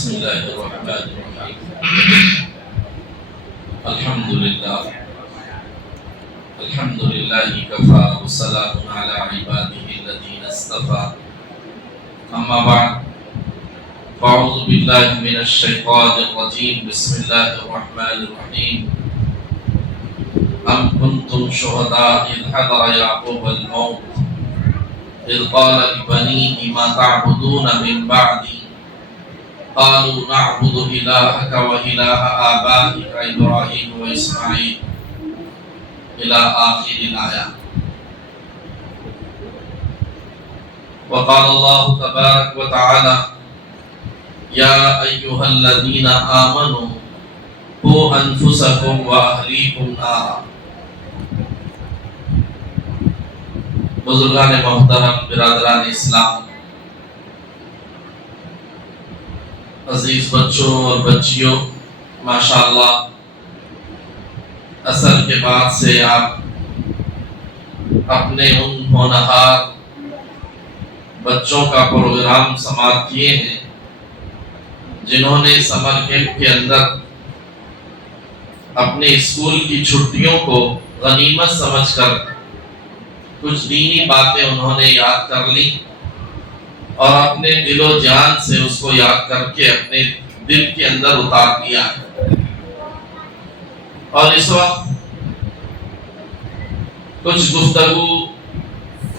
بسم الله الرحمن الرحيم الحمد لله كفى والسلام على عباده الذين اصطفى أما بعد فأعوذ بالله من الشيطان الرجيم بسم الله الرحمن الرحيم أم كنتم شهداء إذ حضر يعقوب الموت إذ قال لبنيه ما تعبدون من بعدي قالوا نعبد إلهك وإله آبائك إبراهيم وإسماعيل إلى آخر الآية. وقال الله تبارك وتعالى يا أيها الذين آمنوا قوا أنفسكم وأهليكم نارا. بزرگان محترم، برادران اسلام، عزیز بچوں اور بچیوں، ماشاءاللہ اثر کے بعد سے آپ اپنے ان ہونہار بچوں کا پروگرام سماعت کیے ہیں جنہوں نے سمر کیمپ کے اندر اپنے اسکول کی چھٹیوں کو غنیمت سمجھ کر کچھ دینی باتیں انہوں نے یاد کر لی اور اپنے دل و جان سے اس کو یاد کر کے اپنے دل کے اندر اتار دیا. اور اس وقت کچھ گفتگو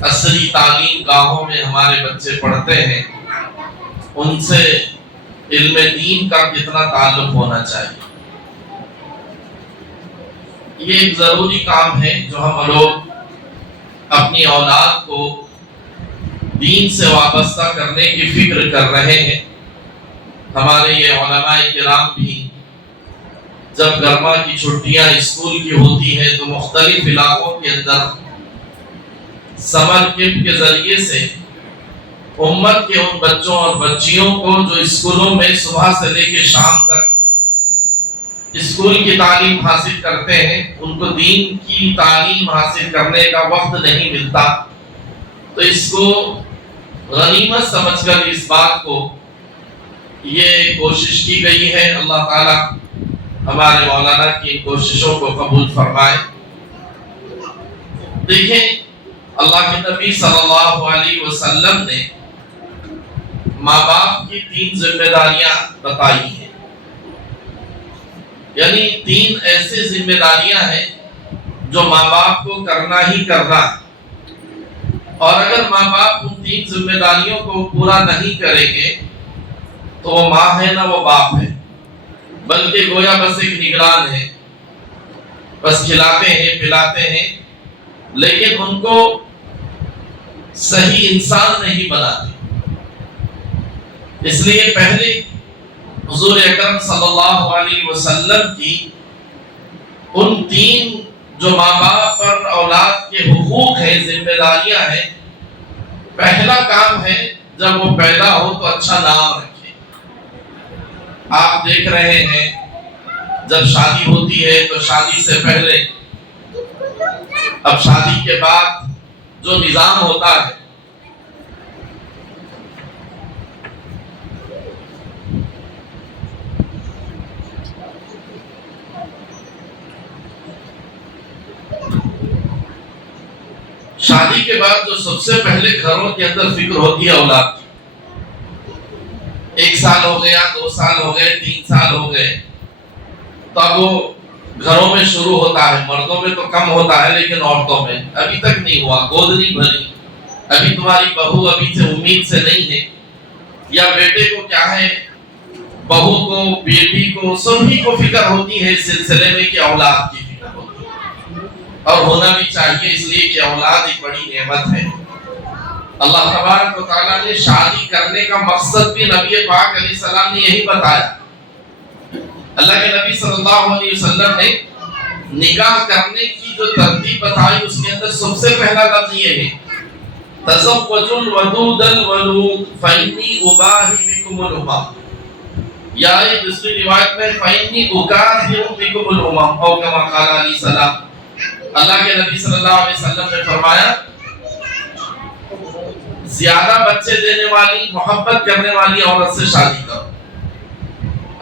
عصری تعلیم گاہوں میں ہمارے بچے پڑھتے ہیں، ان سے علم دین کا کتنا تعلق ہونا چاہیے. یہ ایک ضروری کام ہے جو ہم لوگ اپنی اولاد کو دین سے وابستہ کرنے کی فکر کر رہے ہیں. ہمارے یہ علماء کرام بھی جب گرما کی چھٹیاں اسکول کی ہوتی ہیں تو مختلف علاقوں کے اندر سمر کیمپ کے ذریعے سے امت کے ان بچوں اور بچیوں کو جو اسکولوں میں صبح سے لے کے شام تک اسکول کی تعلیم حاصل کرتے ہیں، ان کو دین کی تعلیم حاصل کرنے کا وقت نہیں ملتا، تو اس کو غنیمت سمجھ کر اس بات کو یہ کوشش کی گئی ہے. اللہ تعالی ہمارے مولانا کی ان کوششوں کو قبول فرمائے. دیکھیں، اللہ کے نبی صلی اللہ علیہ وسلم نے ماں باپ کی 3 ذمہ داریاں بتائی ہیں، یعنی 3 ایسے ذمہ داریاں ہیں جو ماں باپ کو کرنا ہی کرنا ہے، اور اگر ماں باپ ان 3 ذمہ داریوں کو پورا نہیں کریں گے تو وہ ماں ہے نہ وہ باپ ہے، بلکہ گویا بس ایک نگران ہے، بس کھلاتے ہیں پلاتے ہیں لیکن ان کو صحیح انسان نہیں بناتے. اس لیے پہلے حضور اکرم صلی اللہ علیہ وسلم کی ان 3 جو ماں باپ پر اولاد کے حقوق ہیں، ذمہ داریاں ہیں. پہلا کام ہے جب وہ پیدا ہو تو اچھا نام رکھے. آپ دیکھ رہے ہیں جب شادی ہوتی ہے تو شادی سے پہلے، اب شادی کے بعد جو نظام ہوتا ہے، شادی کے بعد جو سب سے پہلے گھروں کے اندر فکر ہوتی ہے اولاد کی. 1 سال ہو گیا، 2 سال ہو گئے، 3 سال ہو گئے، تب وہ گھروں میں شروع ہوتا ہے. مردوں میں تو کم ہوتا ہے لیکن عورتوں میں ابھی تک نہیں ہوا. گود نہیں بھری، ابھی تمہاری بہو ابھی سے امید سے نہیں ہے، یا بیٹے کو کیا ہے، بہو کو، بیٹی کو، سبھی کو فکر ہوتی ہے اس سلسلے میں کہ اولاد کی فکر ہوتی ہے، اور ہونا بھی چاہیے، اس لیے کہ اولاد ایک بڑی نعمت ہے. اللہ تبارک و تعالیٰ نے شادی کرنے کا مقصد بھی نبی پاک علیہ السلام نے یہی بتایا. اللہ کے نبی صلی اللہ علیہ وسلم نے نکاح کرنے کی جو ترتیب بتائی اس کے اندر سب سے پہلا لفظ یہ ہے تزوجوا الودود الولود فإني أباهي بكم الأمم، یا یہ دوسری روایت میں فإني أكاثر بكم الأمم، او کما قال علیہ السلام. اللہ کے نبی صلی اللہ علیہ وسلم نے فرمایا زیادہ بچے دینے والی، محبت کرنے والی عورت سے شادی کرو.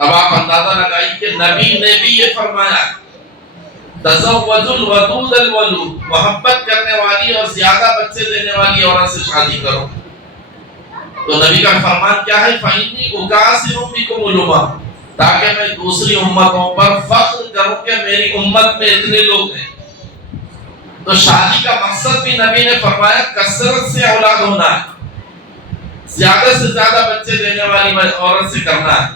اب آپ اندازہ لگائیے کہ نبی نے بھی یہ فرمایا تزوجوا الودود الولود، محبت کرنے والی اور زیادہ بچے دینے والی عورت سے شادی کرو۔ تو نبی کا فرمان کیا ہے؟ فَإِنِّي أُكَاثِرُ بِكُمُ الْأُمَمَ، تاکہ میں دوسری امتوں پر فخر کروں کہ میری امت میں اتنے لوگ ہیں۔ تو شادی کا مقصد بھی نبی نے فرمایا کثرت سے اولاد ہونا ہے، زیادہ سے زیادہ بچے دینے والی عورت سے کرنا ہے۔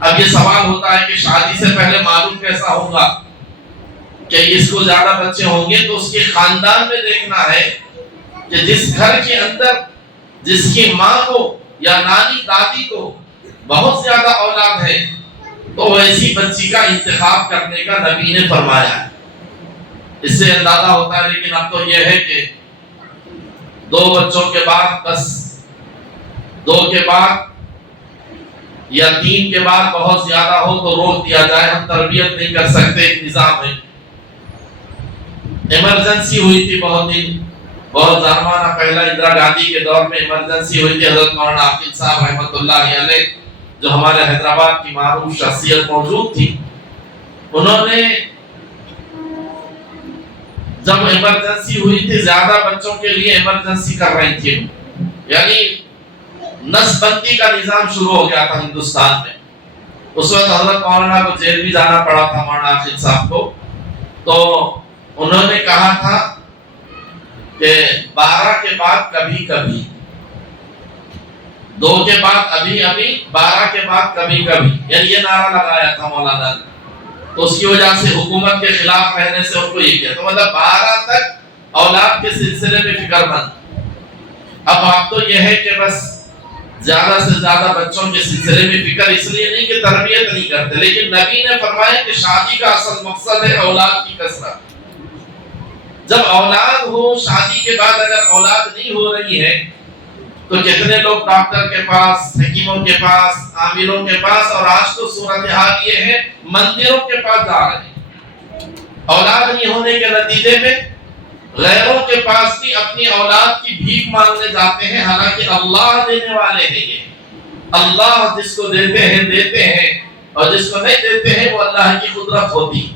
اب یہ سوال ہوتا ہے کہ شادی سے پہلے معلوم کیسا ہوگا کہ اس کو زیادہ بچے ہوں گے؟ تو اس کے خاندان میں دیکھنا ہے کہ جس گھر کے اندر جس کی ماں کو یا نانی دادی کو بہت زیادہ اولاد ہے تو ویسی بچی کا انتخاب کرنے کا نبی نے فرمایا ہے۔ اس سے اندازہ ہوتا ہے، لیکن اب تو یہ ہے کہ 2 بچوں کے بعد بس 2 کے بعد یا 3 کے بعد بہت زیادہ ہو تو روک دیا جائے، ہم تربیت نہیں کر سکتے، ایک نظام ہے۔ ایمرجنسی ہوئی تھی بہت زمانہ پہلا اندرا گاندھی کے دور میں ایمرجنسی ہوئی تھی، حضرت مولانا عاقل صاحب رحمۃ اللہ علیہ جو ہمارے حیدرآباد کی معروف شخصیت موجود تھی، انہوں نے جب ایمرجنسی ہوئی تھی زیادہ بچوں کے لیے ایمرجنسی کر رہی تھی، یعنی نسل بندی کا نظام شروع ہو گیا تھا ہندوستان میں۔ اس وقت حضرت مولانا کو جیل بھی جانا پڑا تھا، مولانا عاقل صاحب کو۔ تو انہوں نے کہا تھا کہ 12 کے بعد کبھی کبھی، 2 کے بعد ابھی ابھی، 12 کے بعد کبھی کبھی، یعنی یہ نعرہ لگایا تھا مولانا نے۔ تو اس کی وجہ سے حکومت کے خلاف رہنے سے ان کو یہ کیا، تو مطلب 12 تک اولاد کے سلسلے میں فکر مند۔ اب آپ تو یہ ہے کہ بس زیادہ سے زیادہ بچوں کے سلسلے میں فکر اس لیے نہیں کہ تربیت نہیں کرتے، لیکن نبی نے فرمایا کہ شادی کا اصل مقصد ہے اولاد کی کثرت۔ جب اولاد ہو، شادی کے بعد اگر اولاد نہیں ہو رہی ہے تو کتنے لوگ ڈاکٹر کے پاس، حکیموں کے پاس، عاملوں کے پاس، اور آج تو صورتحال یہ ہے مندروں کے پاس جا رہے ہیں۔ اولاد نہیں ہونے کے نتیجے میں غیروں کے پاس بھی اپنی اولاد کی بھیک مانگنے جاتے ہیں، حالانکہ اللہ دینے والے ہیں۔ یہ اللہ جس کو دیتے ہیں اور جس کو نہیں دیتے ہیں وہ اللہ کی قدرت ہوتی۔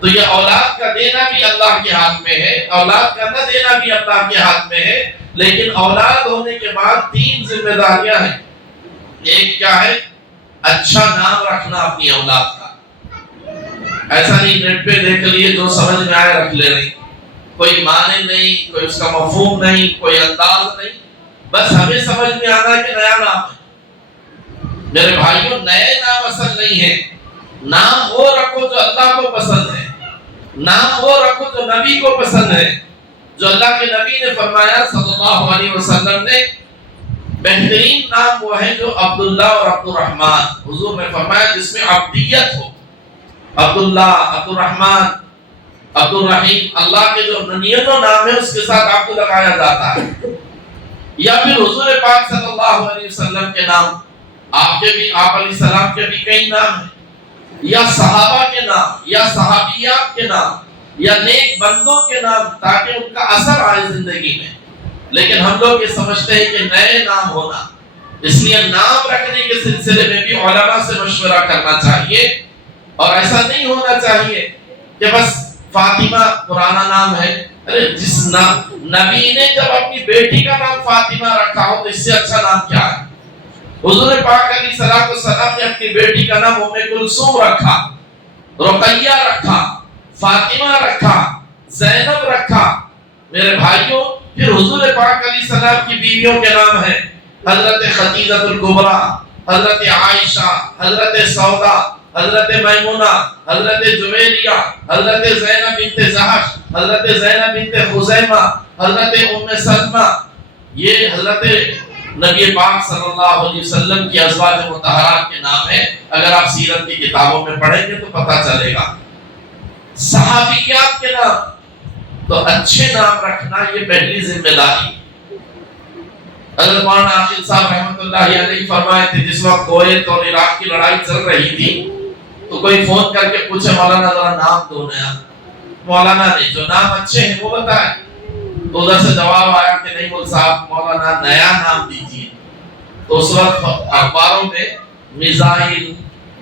تو یہ اولاد کا دینا بھی اللہ کے ہاتھ میں ہے، اولاد کا نہ دینا بھی اللہ کے ہاتھ میں ہے، لیکن اولاد ہونے کے بعد 3 ذمہ داریاں ہیں۔ ایک کیا ہے؟ اچھا نام رکھنا اپنی اولاد کا۔ ایسا نہیں نیٹ پہ دیکھ لیے جو سمجھ میں آئے رکھ لے رہی، کوئی معنی نہیں، کوئی اس کا مفہوم نہیں، کوئی انداز نہیں، بس ہمیں سمجھ میں آنا ہے کہ نیا نام ہے۔ میرے بھائیوں، نئے نام اصل نہیں ہے، نام وہ رکھو جو اللہ کو پسند ہے، نام وہ رکھو جو نبی کو پسند ہے، جو اللہ کے نبی نے فرمایا صلی اللہ علیہ وسلم نے بہترین نام وہ ہے جو عبداللہ اور عبد الرحمن، حضور نے فرمایا جس میں عبدیت ہو، عبداللہ، عبد الرحمن، عبد الرحیم، اللہ کے جو نیت و نام ہے اس کے ساتھ عبد لگایا جاتا ہے۔ یا پھر حضور پاک صلی اللہ علیہ وسلم کے نام، آپ علیہ السلام کے بھی کئی نام ہیں، یا صحابہ کے نام، یا صحابیات کے نام، یا نیک بندوں کے نام، تاکہ ان کا اثر آئے زندگی میں۔ لیکن ہم لوگ یہ سمجھتے ہیں کہ نئے نام ہونا، اس لیے نام رکھنے کے سلسلے میں بھی علماء سے مشورہ کرنا چاہیے، اور ایسا نہیں ہونا چاہیے کہ بس فاطمہ پرانا نام ہے۔ ارے جس نبی نے جب اپنی بیٹی کا نام فاطمہ رکھا ہو تو اس سے اچھا نام کیا ہے؟ حضور پاک علیہ السلام نے اپنی بیٹی کا نام ام کلثوم رکھا، رقیہ رکھا، فاطمہ رکھا، زینب رکھا۔ میرے بھائیوں، پھر حضور پاک علیہ السلام کی بیویوں کے نام ہیں حضرت خدیجہ الکبریٰ، حضرت عائشہ، حضرت سودا، حضرت میمونہ، حضرت جویریہ، حضرت زینب بنت جحش، حضرت زینب بنت خزیمہ، حضرت ام سلمہ۔ یہ حضرت نبی پاک صلی اللہ علیہ وسلم کی ازواج مطہرات کے نام ہیں، اگر آپ سیرت کی کتابوں میں پڑھیں گے تو پتہ چلے گا۔ صحابیات کے نام، تو اچھے نام رکھنا یہ پہلی ذمہ داری۔ حضرت مولانا عاقل صاحب رحمۃ اللہ علیہ فرمائے تھے جس وقت کویت اور عراق کی لڑائی چل رہی تھی تو کوئی فون کر کے پوچھے مولانا ذرا نام دو نیا، مولانا نے جو نام اچھے ہیں وہ بتائے، تو ادھر سے جواب آیا کہ نہیں مول صاحب مولانا نیا نام دیجیے۔ تو اس وقت اخباروں میں میزائل،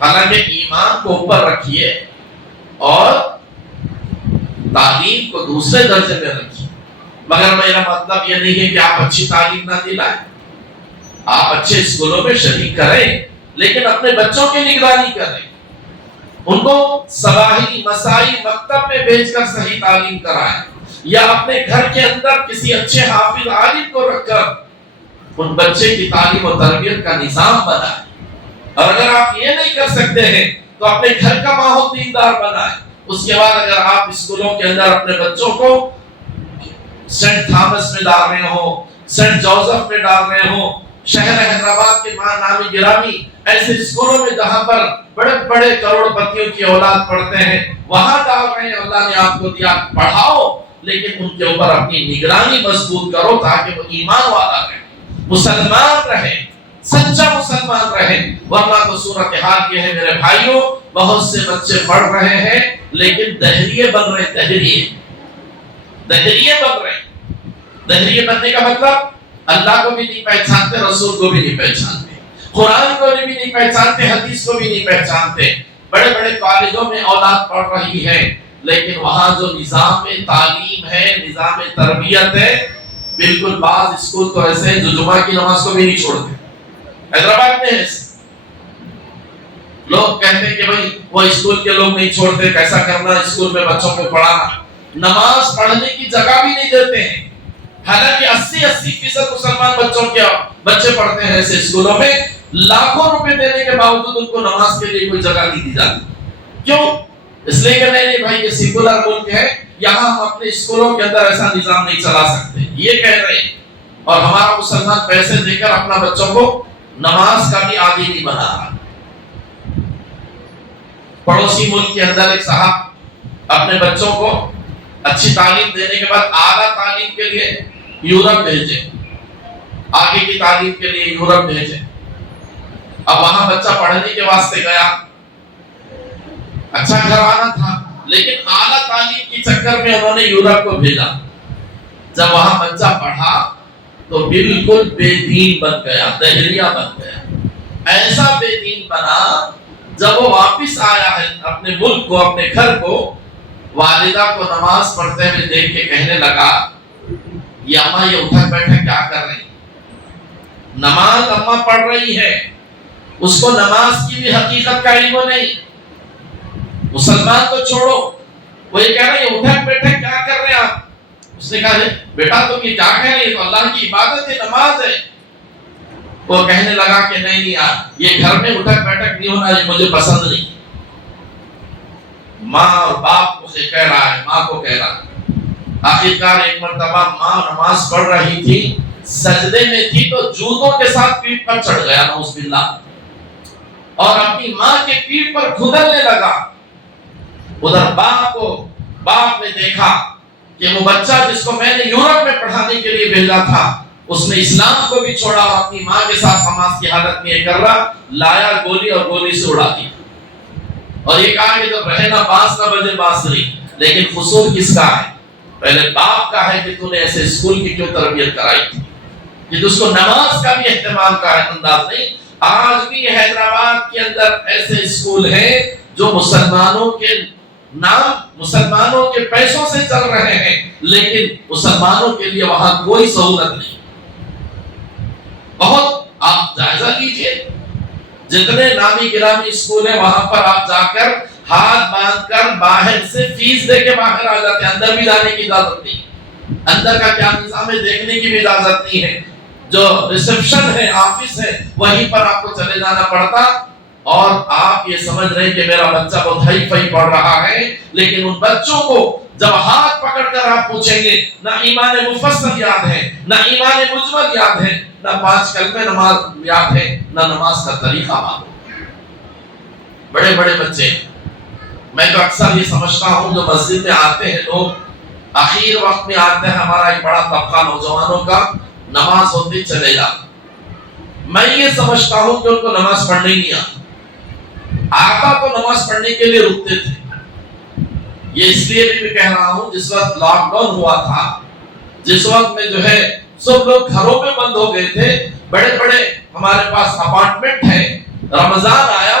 حالانکہ ایمان کو اوپر رکھیے اور تعلیم کو دوسرے درجے میں رکھیے. مگر میرا مطلب یہ نہیں ہے کہ آپ اچھی تعلیم نہ دلائیں. آپ اچھے اسکولوں میں شریک کریں لیکن اپنے بچوں کی نگرانی کریں. ان کو صباحی مسائی مکتب میں بھیج کر صحیح تعلیم کرائیں یا اپنے گھر کے اندر کسی اچھے حافظ عالم کو رکھ کر ان بچے کی تعلیم و تربیت کا نظام بنائیں. اور اگر آپ یہ نہیں کر سکتے ہیں تو اپنے گھر کا ماحول دیندار بنائیں. اس کے بعد اگر آپ اسکولوں کے اندر اپنے بچوں کو سینٹ تھامس میں ڈال رہے ہوں, سینٹ جوزف میں ڈال رہے ہوں, شہر حیدرآباد کے نامی گرامی ایسے اسکولوں میں جہاں پر بڑے بڑے کروڑ پتیوں کی اولاد پڑھتے ہیں وہاں ڈال رہے ہیں, اللہ نے آپ کو دیا, پڑھاؤ لیکن ان کے اوپر اپنی نگرانی مضبوط کرو تاکہ وہ ایمان والا رہے, مسلمان رہے, سچا مسلمان رہے. ورنہ تو صورتحال یہ ہے میرے بھائیوں, بہت سے بچے پڑھ رہے ہیں لیکن دہریے بن رہے, دہریے بن رہے. دہریے بننے کا مطلب اللہ کو بھی نہیں پہچانتے, رسول کو بھی نہیں پہچانتے, قرآن کو بھی نہیں پہچانتے, حدیث کو بھی نہیں پہچانتے. بڑے بڑے کالجوں میں اولاد پڑھ رہی ہے لیکن وہاں جو نظام تعلیم ہے, نظام تربیت ہے, بالکل بعض اسکول تو ایسے ہیں جو جمعہ کی نماز کو بھی نہیں چھوڑتے. حیدرآباد میں ایسے لوگ کہتے ہیں کہ بھائی وہ اسکول کے لوگ نہیں چھوڑتے, کیسا کرنا اسکول میں بچوں کو پڑھانا, نماز پڑھنے کی جگہ بھی نہیں دیتے ہیں. حالانکہ 80% مسلمان بچے پڑھتے ہیں ایسے اسکولوں میں, لاکھوں روپے دینے کے باوجود ان کو نماز کے لیے کوئی جگہ نہیں دی جاتی. کیوں؟ اس لیے کہ نہیں بھائی یہ سیکولر ملک ہے, یہاں ہم اپنے اسکولوں کے اندر ایسا نظام نہیں چلا سکتے, یہ کہہ رہے ہیں. اور ہمارا مسلمان پیسے دے کر اپنا بچوں کو نماز کا بھی عادی نہیں بنا رہا. پڑوسی ملک کے اندر ایک صاحب اپنے بچوں کو اچھی تعلیم دینے کے بعد اعلیٰ تعلیم کے لیے یورپ بھیجے, آگے کی تعلیم کے لیے یورپ بھیجے. اب وہاں بچہ پڑھنے کے واسطے گیا, اچھا گھرانہ تھا لیکن اعلیٰ تعلیم کے چکر میں انہوں نے یورپ کو بھیجا. جب وہاں بچہ پڑھا تو بالکل بے دین بن گیا, دہریہ بن گیا. ایسا بے دین بنا جب وہ واپس آیا ہے اپنے ملک کو, اپنے گھر کو, والدہ کو نماز پڑھتے ہوئے دیکھ کے کہنے لگا یہ اماں یہ اٹھک بیٹھک کیا کر رہی, نماز اماں پڑھ رہی ہے, اس کو نماز کی بھی حقیقت کا علم نہیں. مسلمان تو چھوڑو, وہ یہ کہہ رہے ہیں اٹھک بیٹھک کیا کر رہے ہیں آپ. اس نے کہا بیٹا تو یہ کیا کہہ رہی ہے, تو اللہ کی عبادت ہے, نماز ہے. وہ کہنے لگا کہ نہیں یار یہ گھر میں اٹھک بیٹھک نہیں ہونا, یہ مجھے پسند نہیں. ماں اور باپ اسے کہہ رہا ہے, ماں کو کہہ رہا ہے. آخرکار ایک مرتبہ ماں نماز پڑھ رہی تھی, سجدے میں تھی تو جوتوں کے ساتھ پیٹھ پر چڑھ گیا نعوذ باللہ, اور اپنی ماں کے پیٹھ پر کھدلنے لگا. ادھر باپ نے دیکھا کہ وہ بچہ جس کو میں نے یورپ میں پڑھانے کے لیے بھیجا تھا اس نے اسلام کو بھی چھوڑا اور اپنی ماں کے ساتھ نماز کی حالت میں یہ کر رہا, لایا گولی اور گولی سے اڑا دی. اور یہ کہا کہ جب رہے نہ بانس نہ بجے بانسری, لیکن قصور کس کا ہے؟ پہلے باپ کا ہے کہ تو نے ایسے اسکول کی کیوں تربیت کرائی تھی کہ جس کو نماز کا بھی اہتمام کا انداز نہیں. آج بھی حیدرآباد کے اندر ایسے اسکول ہیں جو مسلمانوں کے نام, مسلمانوں کے پیسوں سے چل رہے ہیں لیکن مسلمانوں کے لیے وہاں کوئی سہولت نہیں. بہت آپ جائزہ لیجئے, جتنے نامی گرامی اسکول ہیں وہاں پر آپ جا کر ہاتھ باندھ کر باہر سے فیس دے کے باہر آ جاتے ہیں, اندر بھی جانے کی اجازت نہیں. اندر کا کیا نظام ہے دیکھنے کی بھی اجازت نہیں ہے. جو ریسپشن ہے, آفس ہے, وہیں پر آپ کو چلے جانا پڑتا. اور آپ یہ سمجھ رہے ہیں کہ میرا بچہ بہت ہائی فائی پڑھ رہا ہے, لیکن ان بچوں کو جب ہاتھ پکڑ کر آپ پوچھیں گے نہ ایمان مفصل یاد ہے, نہ ایمان مجمل یاد ہے, نہ 5 کلمے نماز یاد ہے, نہ نماز کا طریقہ معلوم. بڑے بڑے بچے, میں تو اکثر یہ سمجھتا ہوں جو مسجد میں آتے ہیں لوگ, آخر وقت میں آتے ہیں, ہمارا ایک بڑا طبقہ نوجوانوں کا نماز ہوتی چلے جاتا. میں یہ سمجھتا ہوں کہ ان کو نماز پڑھنے نہیں آتا تو نماز پڑھنے کے لیے رکتے تھے. یہ اس لیے بھی میں کہہ رہا ہوں جس وقت لاک ڈاؤن ہوا تھا, جس وقت میں جو ہے سب لوگ گھروں میں بند ہو گئے تھے, بڑے بڑے ہمارے پاس اپارٹمنٹ ہیں, رمضان آیا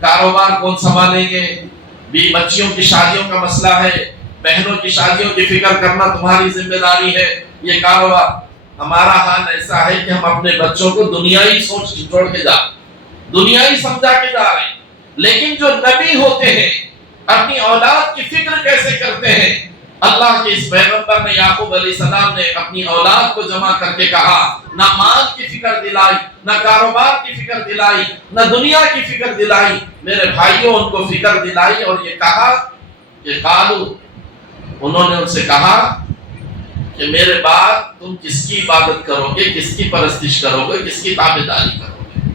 کاروبار کون سنبھالیں گے، بھی بچیوں کی شادیوں کا مسئلہ ہے، بہنوں کی شادیوں کی فکر کرنا تمہاری ذمہ داری ہے، یہ کاروبار۔ ہمارا حال ایسا ہے کہ ہم اپنے بچوں کو دنیائی سوچ چھوڑ کے دنیائی سمجھا کے جا رہے ہیں، لیکن جو نبی ہوتے ہیں اپنی اولاد کی فکر کیسے کرتے ہیں۔ اللہ کے اس پیغمبر نے، یعقوب علیہ السلام نے اپنی اولاد کو جمع کر کے کہا، نہ مال کی فکر دلائی، نہ کاروبار کی فکر دلائی، نہ دنیا کی فکر دلائی، میرے بھائیوں ان کو فکر دلائی اور یہ کہا کہ قالو، انہوں نے ان سے کہا کہ میرے بعد تم کس کی عبادت کرو گے، کس کی پرستش کرو گے، کس کی تابعداری کرو گے۔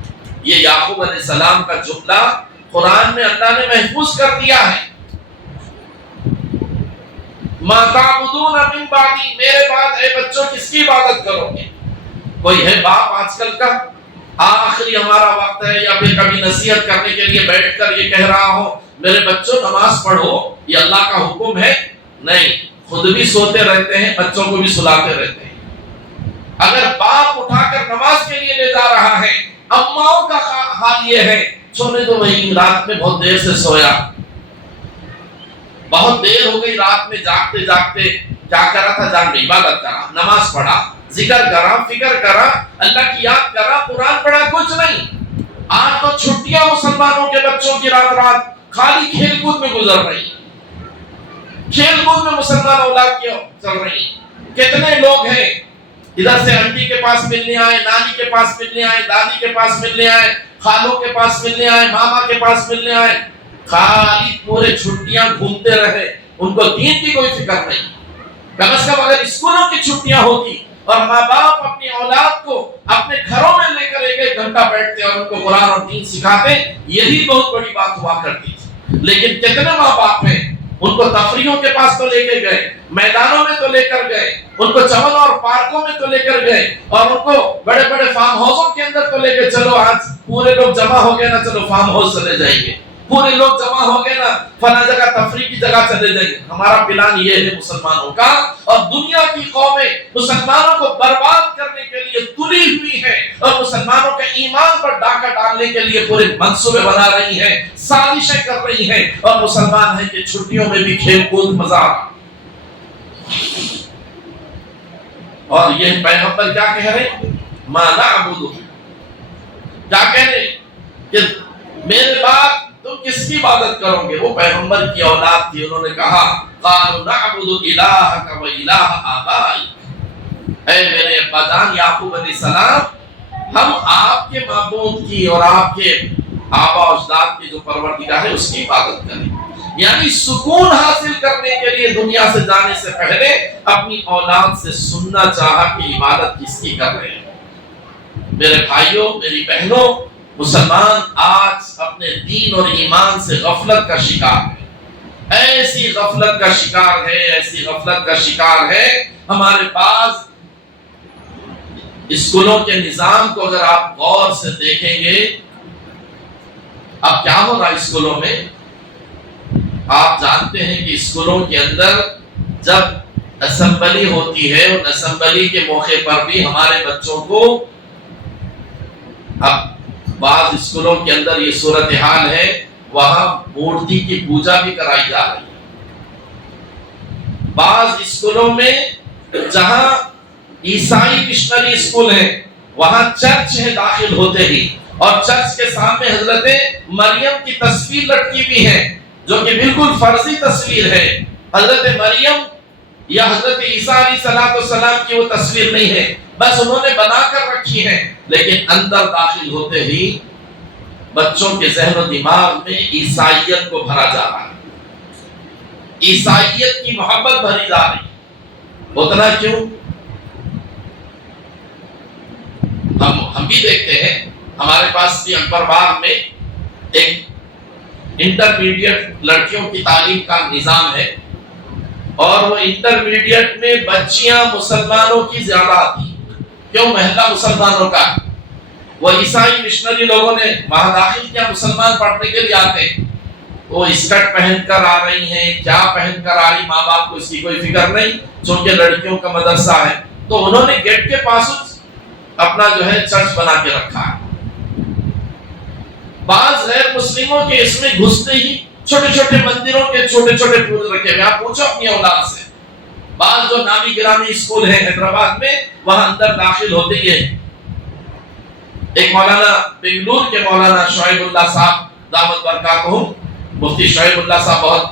یہ یعقوب علیہ السلام کا جملہ قرآن میں اللہ نے محفوظ کر دیا ہے، ما تعبدون من بعدی، میرے بعد اے بچوں کس کی عبادت کرو گے۔ کوئی ہے باپ آج کل کا آخری ہمارا وقت ہے، یا پھر کبھی نصیحت کرنے کے لیے بیٹھ کر یہ کہہ رہا ہو میرے بچوں نماز پڑھو، یہ اللہ کا حکم ہے؟ نہیں، خود بھی سوتے رہتے ہیں، بچوں کو بھی سلاتے رہتے ہیں۔ اگر باپ اٹھا کر نماز کے لیے لے جا رہا ہے، اماؤں کا حال یہ ہے سونے تو وہی رات میں بہت دیر سے سویا، بہت دیر ہو گئی رات میں جاگتے جاگتے، کیا کرا تھا؟ جاگ میں عبادت کرا، نماز پڑھا، ذکر کرا، فکر کرا، اللہ کی یاد کرا، قرآن پڑھا، کچھ نہیں۔ آج تو چھٹیاں مسلمانوں کے بچوں کی رات رات خالی کھیل کود میں گزر رہی، کھیل کود میں مسلمان اولاد کی چل رہی۔ کتنے لوگ ہیں ادھر سے آنٹی کے پاس ملنے آئے، نانی کے پاس ملنے آئے، دادی کے پاس ملنے آئے، خالوں کے پاس ملنے آئے، ماما کے پاس ملنے آئے، خالی پورے چھٹیاں گھومتے رہے، ان کو دین کی کوئی فکر نہیں۔ کم از کم اگر اسکولوں کی چھٹیاں ہوتی اور ماں باپ اپنی اولاد کو اپنے گھروں میں لے کر ایک ایک گھنٹہ بیٹھتے اور ان کو قرآن اور دین سکھاتے، یہی بہت بڑی بات ہوا کرتی تھی۔ لیکن کتنے ماں باپ ہیں ان کو تفریحوں کے پاس تو لے کے گئے، میدانوں میں تو لے کر گئے، ان کو چمن اور پارکوں میں تو لے کر گئے، اور ان کو بڑے بڑے فارم ہاؤسوں کے اندر تو لے کے چلو، آج پورے لوگ جمع ہو گئے نا، چلو فارم ہاؤس چلے جائیں گے، پورے لوگ جمع ہو گئے نا فلاں جگہ تفریح کی جگہ چلے جائیں گے۔ ہمارا پلان یہ ہے مسلمانوں کا، اور دنیا کی قومیں مسلمانوں کو برباد کرنے کے لیے تلی ہوئی ہیں، اور مسلمانوں کے ایمان پر ڈاکہ ڈالنے کے لیے پورے منصوبے بنا رہی ہیں، سازشیں کر رہی ہیں، اور مسلمان ہیں کہ چھٹیوں میں بھی کھیل کود مزہ۔ اور یہ پیغمبر کیا کہہ رہے ہیں؟ ما نعبد، کیا کہہ رہے ہیں کہ میرے بعد تم کس کی عبادت کرو گے؟ وہ پیغمبر کی اولاد تھی، انہوں نے کہا قالوا نعبد الہک و الہ آبائک، اے میرے ابا جان یعقوب علیہ السلام، ہم آپ کے معبود کی اور آپ کے آبا و اجداد کی جو پروردگار ہے اس کی عبادت کریں۔ یعنی سکون حاصل کرنے کے لیے دنیا سے جانے سے پہلے اپنی اولاد سے سننا چاہا کہ عبادت کس کی کر رہے ہیں۔ میرے بھائیوں، میری بہنوں، مسلمان آج اپنے دین اور ایمان سے غفلت کا شکار ہے، ایسی غفلت کا شکار ہے، ایسی غفلت کا شکار ہے۔ ہمارے پاس اسکولوں کے نظام کو اگر آپ غور سے دیکھیں گے، اب کیا ہو رہا ہے اسکولوں میں؟ آپ جانتے ہیں کہ اسکولوں کے اندر جب اسمبلی ہوتی ہے، ان اسمبلی کے موقع پر بھی ہمارے بچوں کو، اب بعض اسکولوں کے اندر یہ صورتحال ہے، وہاں مورتی کی پوجا بھی کرائی جا رہی ہے۔ بعض اسکولوں میں جہاں عیسائی مشنری اسکول ہیں، وہاں چرچ ہے داخل ہوتے ہی، اور چرچ کے سامنے حضرت مریم کی تصویر لٹکی ہوئی ہے، جو کہ بالکل فرضی تصویر ہے۔ حضرت مریم یا حضرت عیسیٰ علیہ السلام کی وہ تصویر نہیں ہے، بس انہوں نے بنا کر رکھی ہے، لیکن اندر داخل ہوتے ہی بچوں کے ذہن و دماغ میں عیسائیت کو بھرا جا رہا ہے، عیسائیت کی محبت بھری جا رہی ہے۔ اتنا کیوں؟ ہم بھی دیکھتے ہیں، ہمارے پاس بھی اکبر باغ میں ایک انٹرمیڈیٹ لڑکیوں کی تعلیم کا نظام ہے، اور وہ انٹرمیڈیٹ میں بچیاں مسلمانوں کی زیادہ آتی ہیں۔ کیوں؟ محلہ مسلمانوں کا، وہ عیسائی مشنری لوگوں نے وہاں داخل کیا، مسلمان پڑھنے کے لیے آتے ہیں، وہ اسکرٹ پہن کر آ رہی ہیں، کیا پہن کر آ رہی، ماں باپ کو اس کی کوئی فکر نہیں، چونکہ لڑکیوں کا مدرسہ ہے، تو انہوں نے گیٹ کے پاس اپنا جو ہے چرچ بنا کے رکھا ہے۔ بعض غیر مسلموں کے اس میں گھستے ہی چھوٹے چھوٹے مندروں کے چھوٹے چھوٹے پھول رکھے ہوئے. آپ پوچھو اپنی اولاد سے. بعض جو نامی گرامی اسکول ہیں حیدرآباد میں وہاں اندر داخل ہوتے ہی ہے. ایک مولانا بنگلور کے مولانا شعیب اللہ صاحب دعوت برکاتہم، مفتی شعیب اللہ صاحب، بہت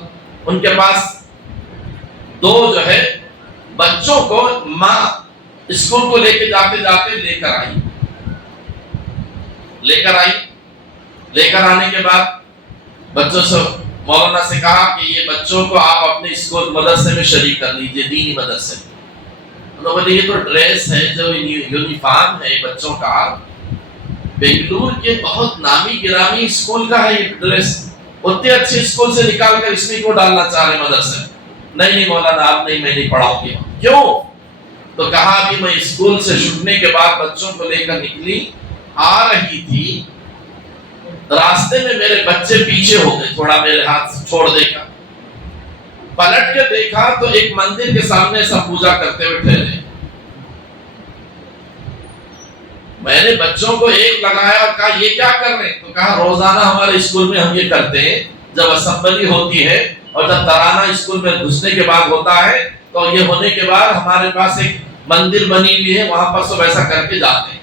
ان کے پاس دو جو ہے بچوں کو ماں اسکول کو لے کے جاتے جاتے لے کر آنے کے بعد بچوں سے مولانا سے کہا کہ یہ بچوں کو آپ اپنے اسکول مدرسے میں شریک کر لیجئے، دینی مدرسے میں. انہوں نے بولے یہ تو ڈریس ہے، جو یونیفارم ہے بچوں کا، بنگلور کے بہت نامی گرامی اسکول کا ہے یہ ڈریس، اتنے اچھے اسکول سے نکال کر اس میں کیوں ڈالنا چاہ رہے مدرسے میں؟ نہیں مولانا آپ نہیں، میں نہیں پڑھاؤں گی. کیوں؟ تو کہا کہ میں اسکول سے چھوٹنے کے بعد بچوں کو لے کر نکلی، آ رہی تھی، راستے میں میرے بچے پیچھے ہو گئے، تھوڑا میرے ہاتھ سے چھوڑ دے گا، پلٹ کے دیکھا تو ایک مندر کے سامنے سب پوجا کرتے ہوئے ٹھہرے. میں نے بچوں کو ایک لگایا اور کہا یہ کیا کر رہے ہیں؟ تو کہا روزانہ ہمارے اسکول میں ہم یہ کرتے ہیں، جب اسمبلی ہوتی ہے اور جب ترانہ اسکول میں گھسنے کے بعد ہوتا ہے تو یہ ہونے کے بعد ہمارے پاس ایک مندر بنی ہوئی ہے، وہاں پر سب ایسا کر کے جاتے ہیں.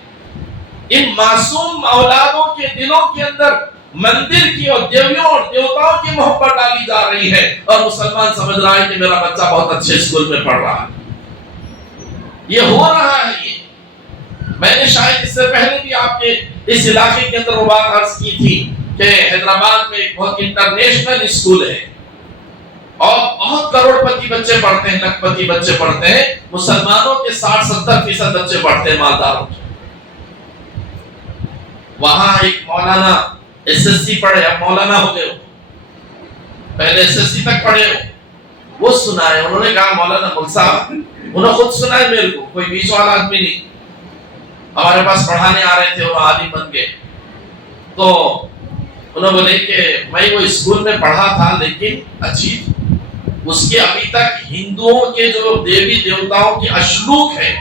ان معصوم اولادوں کے دلوں کے اندر مندر کی اور دیویوں اور دیوتاؤں کی محبت ڈالی جا رہی ہے، اور مسلمان سمجھ رہا ہے کہ میرا بچہ بہت اچھے اسکول میں پڑھ رہا ہے. یہ ہو رہا ہے. یہ میں نے شاید اس سے پہلے بھی آپ کے اس علاقے کے اندر وہ بات عرض کی تھی کہ حیدرآباد میں ایک بہت انٹرنیشنل اسکول ہے اور بہت کروڑ پتی بچے پڑھتے ہیں، لاکھ پتی بچے پڑھتے ہیں، مسلمانوں کے 60-70% بچے پڑھتے ہیں، مالداروں کے. وہاں ایک مولانا SSC پڑھے، اب مولانا ہو گئے، پہلے SSC تک پڑھے ہو، وہ سنائے. انہوں نے کہا مولانا مل صاحب، انہوں خود سنائے میرے کو، کوئی بیچ والا آدمی نہیں، ہمارے پاس پڑھانے آ رہے تھے اور عالم بن گئے. تو انہوں نے بولے کہ میں وہ اسکول میں پڑھا تھا لیکن اچھی اس کے ابھی تک ہندوؤں کے جو دیوی دیوتاؤں کی اشلوک ہے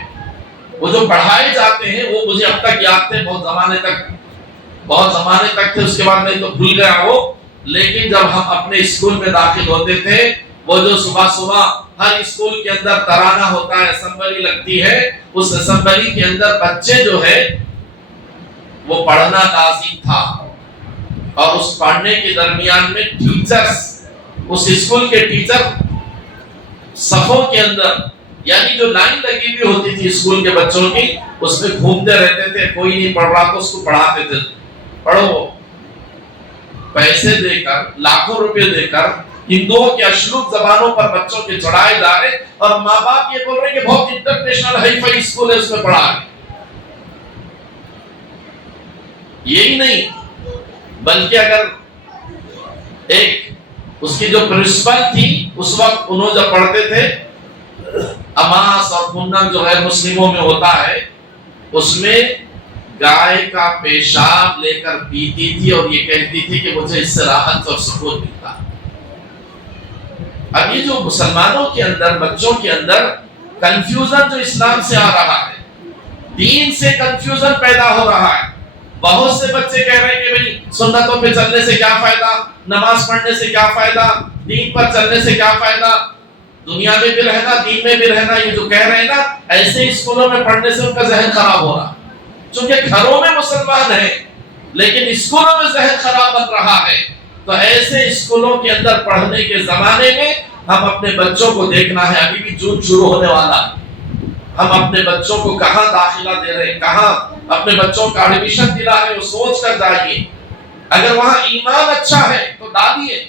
وہ جو پڑھائے جاتے ہیں وہ مجھے اب تک یاد تھے، بہت زمانے تک تھے، اس کے بعد نہیں تو بھول گیا وہ. لیکن جب ہم اپنے اسکول میں داخل ہوتے تھے، وہ جو صبح ہر اسکول کے اندر ترانہ ہوتا ہے، اسمبلی لگتی ہے، اس اسمبلی کے اندر بچے جو ہے وہ پڑھنا لازم تھا. اور اس پڑھنے کے درمیان میں ٹیچرز، اس اسکول کے ٹیچر صفوں کے اندر، یعنی جو لائن لگی ہوئی ہوتی تھی اسکول کے بچوں کی، اس میں گھومتے رہتے تھے. کوئی نہیں پڑھ رہا تو اس کو پڑھاتے تھے، پڑھو. پیسے دے کر، لاکھوں روپے دے کر ہندوؤں کے اشلوک زبانوں پر بچوں کے چڑھائے جا رہے، اور ماں باپ یہ بول رہے ہیں کہ بہت انٹرنیشنل ہائی فائی اسکول ہے، اس میں پڑھا رہے. یہی نہیں بلکہ اگر ایک اس کی جو پرنسپل تھی اس وقت، انہوں جب پڑھتے تھے، اماس اور پنم جو غیر مسلموں میں ہوتا ہے، اس میں گائے کا پیشاب لے کر پیتی تھی اور یہ کہتی تھی کہ مجھے اس سے راحت اور سکون ملتا. اب یہ جو مسلمانوں کے اندر، بچوں کے اندر کنفیوژن جو اسلام سے آ رہا ہے، دین سے کنفیوژن پیدا ہو رہا ہے. بہت سے بچے کہہ رہے ہیں کہ بھئی سنتوں پہ چلنے سے کیا فائدہ، نماز پڑھنے سے کیا فائدہ، دین پر چلنے سے کیا فائدہ، دنیا میں بھی رہنا دین میں بھی رہنا. یہ جو کہہ رہے ہیں نا، ایسے اسکولوں میں پڑھنے سے ان کا ذہن خراب ہو رہا، چونکہ گھروں میں مسلمان ہیں لیکن اسکولوں میں ذہن خراب بن رہا ہے. تو ایسے اسکولوں کے اندر پڑھنے کے زمانے میں ہم اپنے بچوں کو دیکھنا ہے. ابھی بھی جون شروع ہونے والا ہے، ہم اپنے بچوں کو کہاں داخلہ دے رہے ہیں، کہاں اپنے بچوں کا ایڈمیشن دلا رہے ہیں، وہ سوچ کر جائیے. اگر وہاں ایمان اچھا ہے تو ڈالیے،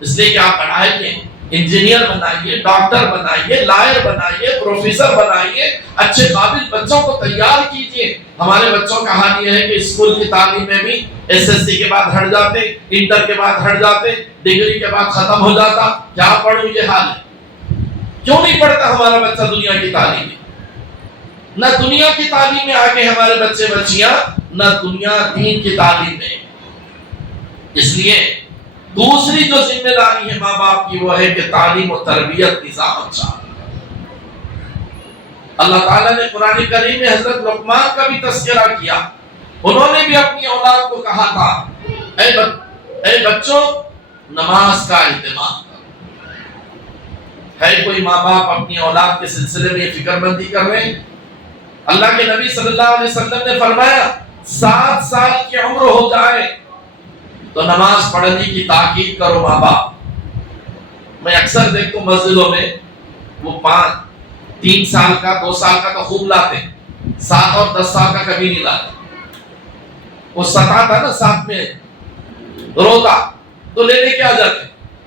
اس لیے کہ آپ پڑھائیے، انجینئر بنائیے، ڈاکٹر بنائیے، لائر بنائیے، پروفیسر بنائیے، اچھے قابل بچوں کو تیار کیجئے. ہمارے بچوں کا حال یہ ہے کہ اسکول کی تعلیم میں بھی SSC کے بعد ہٹ جاتے، انٹر کے بعد ہٹ جاتے، ڈگری کے بعد ختم ہو جاتا. کیا پڑھوں، یہ حال ہے. کیوں نہیں پڑھتا ہمارا بچہ دنیا کی تعلیم میں؟ نہ دنیا کی تعلیم میں آگے ہمارے بچے بچیاں، نہ دنیا دین کی تعلیم میں. اس لیے دوسری جو ذمہ داری ہے ماں باپ کی، وہ ہے کہ تعلیم و تربیت نظام اچھا. اللہ تعالیٰ نے قرآن کریم میں حضرت لقمان کا بھی تذکرہ کیا. انہوں نے بھی اپنی اولاد کو کہا تھا اے بچوں نماز کا اہتمام کرو۔ ہے کوئی ماں باپ اپنی اولاد کے سلسلے میں فکر مندی کر رہے ہیں؟ اللہ کے نبی صلی اللہ علیہ وسلم نے فرمایا 7 سال کی عمر ہو جائے تو نماز پڑھنے کی تاکید کرو ماں باپ۔ میں اکثر دیکھتا ہوں مسجدوں میں وہ 3 سال کا 2 سال کا تو خوب لاتے، 7 اور 10 سال کا کبھی نہیں لاتے۔ وہ ستاتا نا ساتھ میں روتا تو لینے کے آ جاتے،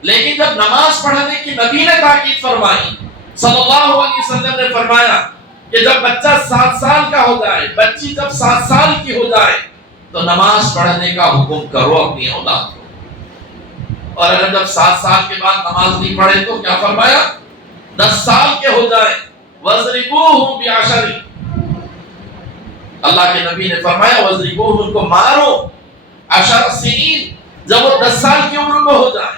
لیکن جب نماز پڑھنے کی نبی نے تاکید فرمائی صلی اللہ علیہ وسلم نے فرمایا کہ جب بچہ 7 سال کا ہو جائے، بچی جب 7 سال کی ہو جائے تو نماز پڑھنے کا حکم کرو اپنی اولاد کو۔ اور اگر جب 7 سال کے بعد نماز نہیں پڑھے تو کیا فرمایا؟ 10 سال کے ہو جائے وَضْرِبُوهُمْ بِعَشَرٍ، اللہ کے نبی نے فرمایا وَضْرِبُوهُمْ، ان کو مارو 10 سنین، جب وہ 10 سال کی عمر میں ہو جائے۔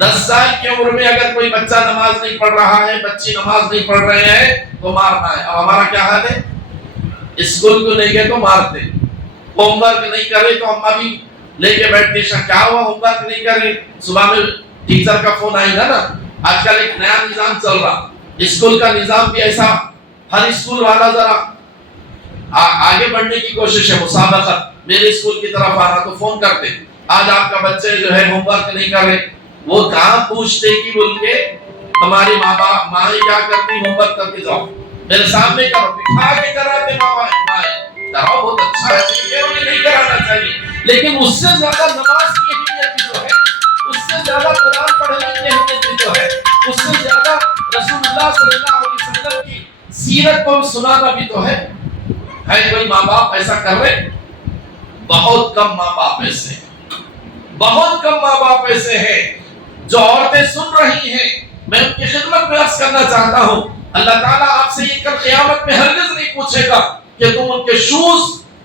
10 سال کی عمر میں اگر کوئی بچہ نماز نہیں پڑھ رہا ہے، بچی نماز نہیں پڑھ رہے ہیں تو مارنا ہے۔ اب ہمارا کیا حال ہے؟ اسکول کو نہیں گئے تو مارتے، ہوم ورک نہیں کرے تو ہم ابھی لے کے بیٹھتے کیا ہوا ہوم ورک نہیں کرے، صبح میں ٹیچر کا فون آئے گا نا۔ آج کل ایک نیا نظام چل رہا، اسکول کا نظام بھی ایسا، ہر اسکول والا ذرا آگے بڑھنے کی کوشش ہے، مسابقت، میرے اسکول کی طرف آنا تو فون کرتے آج آپ کا بچے جو ہے ہوم ورک نہیں کر رہے۔ وہ کہاں پوچھتے کہ بول کے ہماری ماں کیا کرتی، ہوم ورک کر کے جاؤ، میرے سامنے کرو، بٹھا کے کراتے ماں کراؤ، بہت اچھا ہے، انہیں نہیں کرانا چاہیے، لیکن اس سے زیادہ نماز کی اہمیت بھی تو ہے، اس سے زیادہ قرآن پڑھنے کی اہمیت بھی تو ہے، اس سے زیادہ رسول اللہ صلی اللہ علیہ وسلم کی سیرت کو سنانا بھی تو ہے۔ کوئی ماں باپ ایسا کر رہے؟ بہت کم ماں باپ ایسے ہیں، بہت کم ماں باپ ایسے ہیں۔ جو عورتیں سن رہی ہیں میں ان کی خدمت میں عرض کرنا چاہتا ہوں، اللہ تعالیٰ آپ سے یہ کل قیامت میں ہرگز نہیں پوچھے گا کہ تم ان کے شوز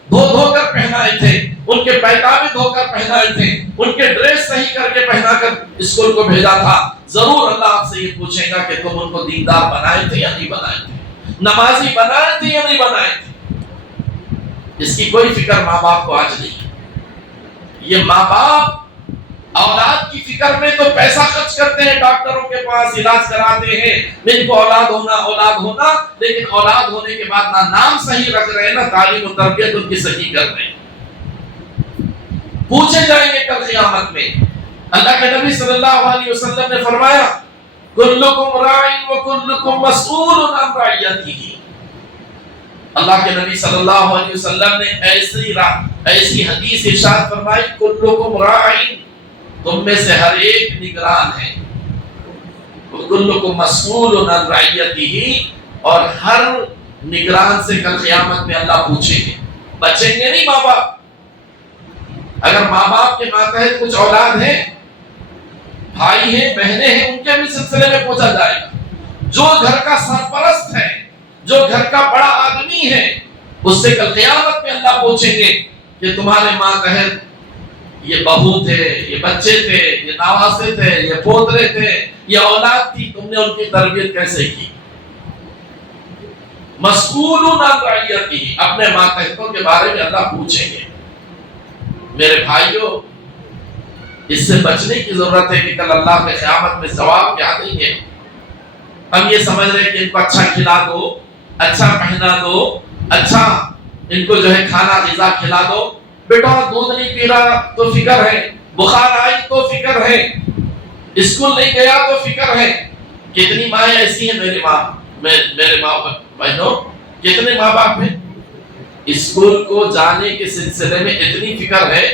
دھو کر پہنائے تھے، ان کے پیجامے دھو کر پہنائے تھے، ان کے ڈریس صحیح کر کے پہنا کر اسکول کو بھیجا تھا۔ ضرور اللہ آپ سے یہ پوچھے گا کہ تم ان کو دیندار بنائے تھے یا نہیں بنائے تھے، نمازی بنائے تھے یا نہیں بنائے تھے۔ اس کی کوئی فکر ماں باپ کو آج نہیں۔ یہ ماں باپ اولاد کی فکر میں تو پیسہ خرچ کرتے ہیں، ڈاکٹروں کے پاس علاج کراتے ہیں، ان کو اولاد ہونا، لیکن اولاد ہونے کے بعد نہ نام صحیح رکھ رہے ہیں، نہ تعلیم و تربیت ان کی صحیح کر رہے ہیں۔ پوچھے جائیں گے کل قیامت میں۔ اللہ کے نبی صلی اللہ علیہ وسلم نے فرمایا کلکم راع وکلکم مسئول عن رعیتہ۔ اللہ کے نبی صلی اللہ علیہ وسلم نے ایسی حدیث ارشاد فرمائی کلکم راع، تم میں سے ہر ایک نگران ہے، وکلکم مسئول عن رعیتہ، اور ہر نگران سے کل قیامت میں اللہ پوچھیں گے۔ بچیں گے نہیں ماں باپ۔ اگر ماں باپ کے ماتحت کچھ اولاد ہیں، بھائی ہیں، بہنیں ہیں، ان کے بھی سلسلے میں پوچھا جائے گا۔ جو گھر کا سرپرست ہے، جو گھر کا بڑا آدمی ہے، اس سے کل قیامت میں اللہ پوچھیں گے کہ تمہارے ماتحت یہ بہو تھے، یہ بچے تھے، یہ نواسے تھے، یہ پوترے تھے، یہ اولاد تھی، تم نے ان کی تربیت کیسے کی؟ مسئول عن رعیتہ، اپنے ماتحتوں کے بارے میں اللہ پوچھیں گے۔ میرے بھائیوں، اس سے بچنے کی ضرورت ہے کہ کل اللہ کے قیامت میں ثواب کیا دیں گے۔ ہم یہ سمجھ رہے ہیں کہ ان کو اچھا کھلا دو، اچھا پہنا دو، اچھا ان کو جو ہے کھانا غذا کھلا دو۔ بیٹا دودھ نہیں پی رہا تو فکر ہے، بخار آئی تو فکر ہے، اسکول نہیں گیا تو فکر ہے۔ کتنی مائیں ایسی ہیں میرے ماں بہنوں، کتنے ماں باپ ہیں اسکول کو جانے کے سلسلے میں اتنی فکر ہے،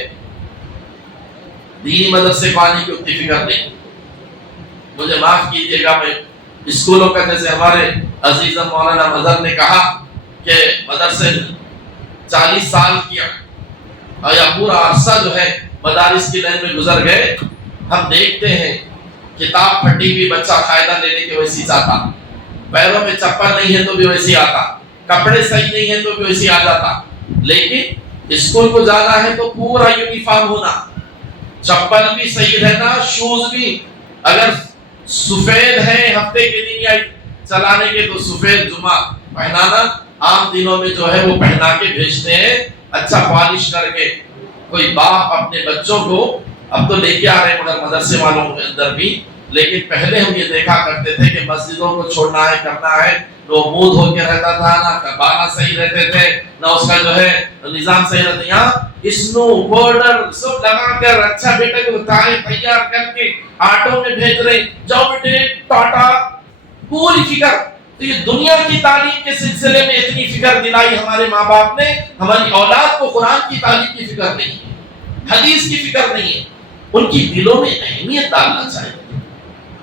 دینی مدرسے کو آنے کی اتنی فکر نہیں۔ مجھے معاف کیجیے گا، میں اسکولوں کا جیسے ہمارے عزیز مولانا مظہر نے کہا کہ مدرسے 40 سال کیا یا پورا عرصہ جو ہے مدارس کی لائن میں گزر گئے، ہم دیکھتے ہیں کتاب پھٹی بھی بچہ فائدہ لینے کے ویسی چاہتا، پیروں میں چپل نہیں ہے تو بھی ویسی آتا، کپڑے صحیح نہیں ہے تو بھی ویسی آ جاتا۔ لیکن اسکول کو جانا ہے تو پورا یونیفارم ہونا، چپل بھی صحیح رہنا، شوز بھی اگر سفید ہے ہفتے کے دن یا چلانے کے تو سفید جمعہ پہنانا، عام دنوں میں جو ہے وہ پہنا کے بھیجتے ہیں۔ اچھا پالش کر کے کوئی باپ اپنے بچوں کو، اب تو لے کے آ رہے ہیں مگر مدرسے والوں کے اندر بھی، لیکن پہلے ہم یہ دیکھا کرتے تھے کہ مسجدوں کو چھوڑنا ہے کرنا ہے، نو مود ہو کے رہتا تھا، نہ بالا صحیح رہتے تھے، نہ اس کا جو ہے نظام صحیح رہتا، یہاں اسنو بارڈر سب لگا کر اچھا بیٹے کو تیار کر کے آٹو میں بھیج رہے، جاؤ بیٹے ٹاٹا، پوری فکر۔ تو یہ دنیا کی تعلیم کے سلسلے میں اتنی فکر دلائی ہمارے ماں باپ نے، ہماری اولاد کو قرآن کی تعلیم کی فکر نہیں ہے، حدیث کی فکر نہیں ہے، ان کی دلوں میں اہمیت ڈالنا چاہیے۔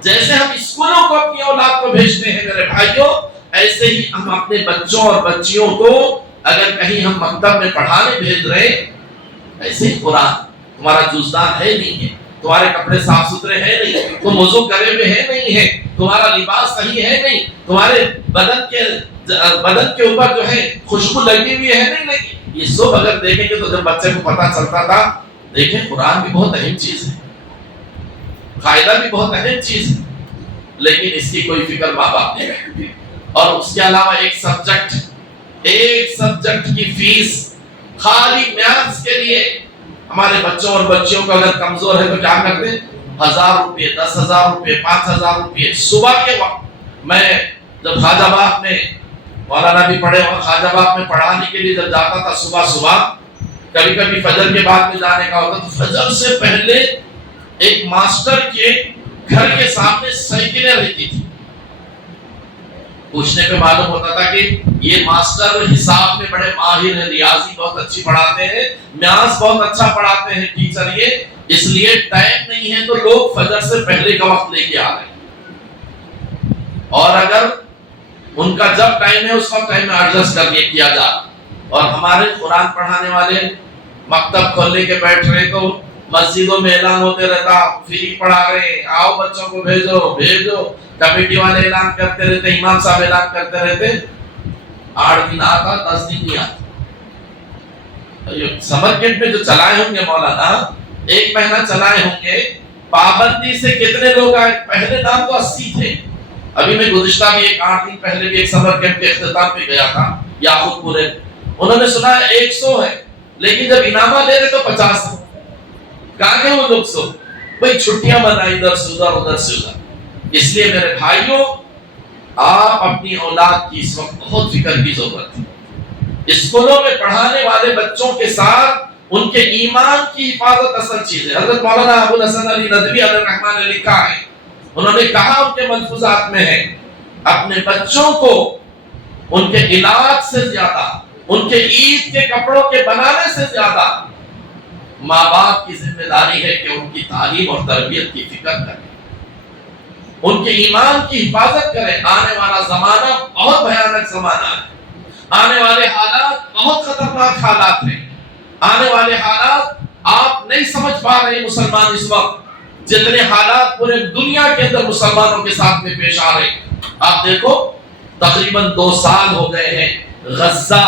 جیسے ہم اسکولوں کو اپنی اولاد کو بھیجتے ہیں میرے بھائیوں، ایسے ہی ہم اپنے بچوں اور بچیوں کو اگر کہیں ہم مکتب میں پڑھانے بھیج رہے، ایسے ہی قرآن، تمہارا جزدان ہے نہیں ہے، تمہارے کپڑے صاف ستھرے ہیں نہیں، تم وضو کرے ہوئے ہیں نہیں ہے، تمہارا لباس صحیح ہے نہیں، تمہارے بدن کے اوپر جو ہے خوشبو لگی ہوئی ہے نہیں لگی، یہ سب اگر دیکھیں گے تو جب بچے کو پتا چلتا تھا، دیکھیں قرآن بھی بہت اہم چیز ہے، قاعدہ بھی بہت اہم چیز ہے، لیکن اس کی کوئی فکر ماں باپ نہیں رکھتے۔ اور اس کے علاوہ ایک سبجیکٹ کی فیس خالی میتھس کے لیے، ہمارے بچوں اور بچیوں کا اگر کمزور ہے تو کیا کرتے ہیں، 1000 روپے 10,000 روپے 5,000 روپے صبح کے وقت۔ میں جب خواجہ باغ میں، مولانا بھی پڑھے اور خواجہ باغ میں پڑھانے کے لیے جب جاتا تھا صبح، کبھی کبھی فجر کے بعد میں جانے کا ہوتا، تو فجر سے پہلے ایک ماسٹر کے گھر کے سامنے سائیکلیں رہتی تھی، پوچھنے پہ معلوم ہوتا تھا کہ یہ ماسٹر حساب میں بڑے ماہر ہیں، ریاضی بہت اچھی پڑھاتے ہیں، میتھس بہت اچھا پڑھاتے ہیں ٹیچر، یہ اس لیے ٹائم نہیں ہے تو لوگ فجر سے پہلے کا وقت لے کے آ رہے ہیں، اور اگر ان کا جب ٹائم ہے اس وقت ٹائم میں ایڈجسٹ کر کے کیا جا۔ اور ہمارے قرآن پڑھانے والے مکتب کھولنے کے بیٹھ رہے تو مسجدوں میں اعلان ہوتے رہتا، فری پڑھا رہے، آؤ بچوں کو بھیجو، کمیٹی والے اعلان کرتے رہتے، امام صاحب اعلان کرتے رہتے، 8 دن آتا 10 دن نہیں آتا۔ سمر کیمپ میں جو چلائے ہوں گے مولانا، 1 مہینہ چلائے ہوں گے، پابندی سے کتنے لوگ آئے؟ پہلے نام تو 80 تھے، ابھی میں گزشتہ بھی 8 دن پہلے بھی ایک سمر کیمپ کے اختتام پہ گیا تھا یاقوت پورے، انہوں نے سنا 100 ہے، لیکن جب انعامہ لے رہے تو 50 ہے۔ کہاں گئے وہ لوگ سو؟ بھئی چھٹیاں منائی ادھر سے ادھر۔ اس لیے میرے بھائیوں، آپ اپنی اولاد کی اس وقت بہت فکر کی ضرورت ہے۔ اسکولوں میں پڑھانے والے بچوں کے ساتھ ان کے ایمان کی حفاظت اصل چیز ہے۔ حضرت مولانا ابو الحسن علی ندوی علیہ الرحمہ نے لکھا ہے، انہوں نے کہا ان کے ملفوظات میں ہے، اپنے بچوں کو ان کے علاج سے زیادہ، ان کے عید کے کپڑوں کے بنانے سے زیادہ ماں باپ کی ذمہ داری ہے کہ ان کی تعلیم اور تربیت کی فکر کریں، ان کے ایمان کی حفاظت کریں۔ آنے والا زمانہ بہت بھیانک زمانہ ہے، آنے والے حالات بہت خطرناک حالات ہیں، آنے والے حالات آپ نہیں سمجھ پا رہے مسلمان اس وقت، جتنے حالات پورے دنیا کے اندر مسلمانوں کے ساتھ میں پیش آ رہے ہیں۔ آپ دیکھو تقریباً 2 سال ہو گئے ہیں غزہ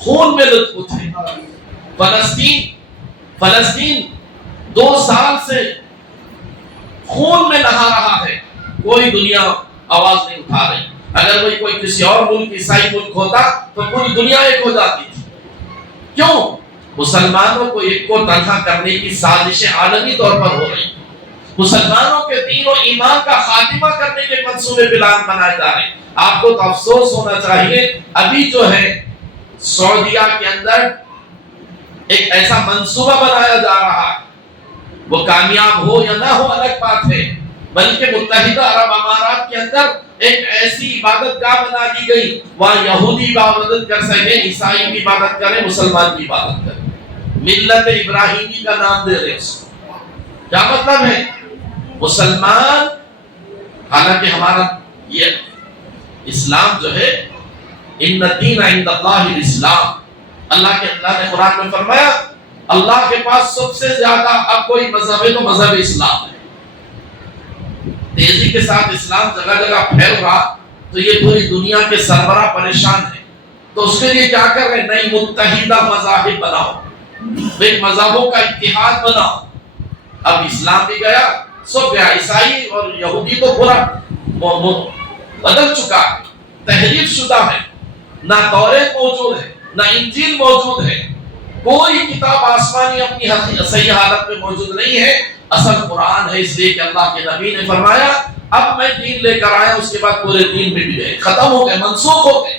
خون میں لت پت ہے، فلسطین 2 سال سے خون میں نہا رہا ہے، کوئی دنیا آواز نہیں اٹھا رہی۔ اگر کوئی کسی اور ملک، عیسائی ملک ہوتا تو پوری دنیا ایک ہو جاتی تھی۔ کیوں؟ مسلمانوں کو ایک کو تنہا کرنے کی سازشیں عالمی طور پر ہو رہی، مسلمانوں کے دین و ایمان کا خاتمہ کرنے کے منصوبے پلان بنائے جا رہے ہیں۔ آپ کو تو افسوس ہونا چاہیے، ابھی جو ہے سعودیہ کے اندر ایک ایسا منصوبہ بنایا جا رہا ہے، وہ کامیاب ہو یا نہ ہو الگ بات ہے، بلکہ متحدہ عرب امارات کے اندر ایک ایسی عبادت گاہ بنا دی گئی، وہاں یہودی عبادت کر سکیں، عیسائی بھی عبادت کریں، مسلمان بھی عبادت کریں، ملت ابراہیمی کا نام دے رہے اس کو۔ کیا مطلب ہے؟ مسلمان، حالانکہ ہمارا یہ اسلام جو ہے، ان الدین عند اللہ الاسلام، اللہ نے قرآن میں فرمایا اللہ کے پاس سب سے زیادہ اب کوئی مذہب ہے تو مذہب اسلام ہے۔ تیزی کے ساتھ اسلام جگہ جگہ پھیل رہا تو یہ پوری دنیا کے سربراہ پریشان ہیں، تو اس کے لیے کیا کر رہے ہیں؟ نئی متحدہ مذاہب بناؤ، ایک مذہبوں کا اتحاد بناؤ۔ اب اسلام بھی گیا، سب گیا، عیسائی اور یہودی تو پورا بدل چکا ہے، تحریف شدہ ہے، نہ تورات موجود ہے، نہ انجیل موجود ہے، کوئی کتاب آسمانی اپنی صحیح حالت میں موجود نہیں ہے، اصل قرآن ہے، اس لیے کہ اللہ کے نبی نے فرمایا اب میں دین لے کر آیا، اس کے بعد پورے دین مٹ گئے، ختم ہو گئے، منسوخ ہو گئے۔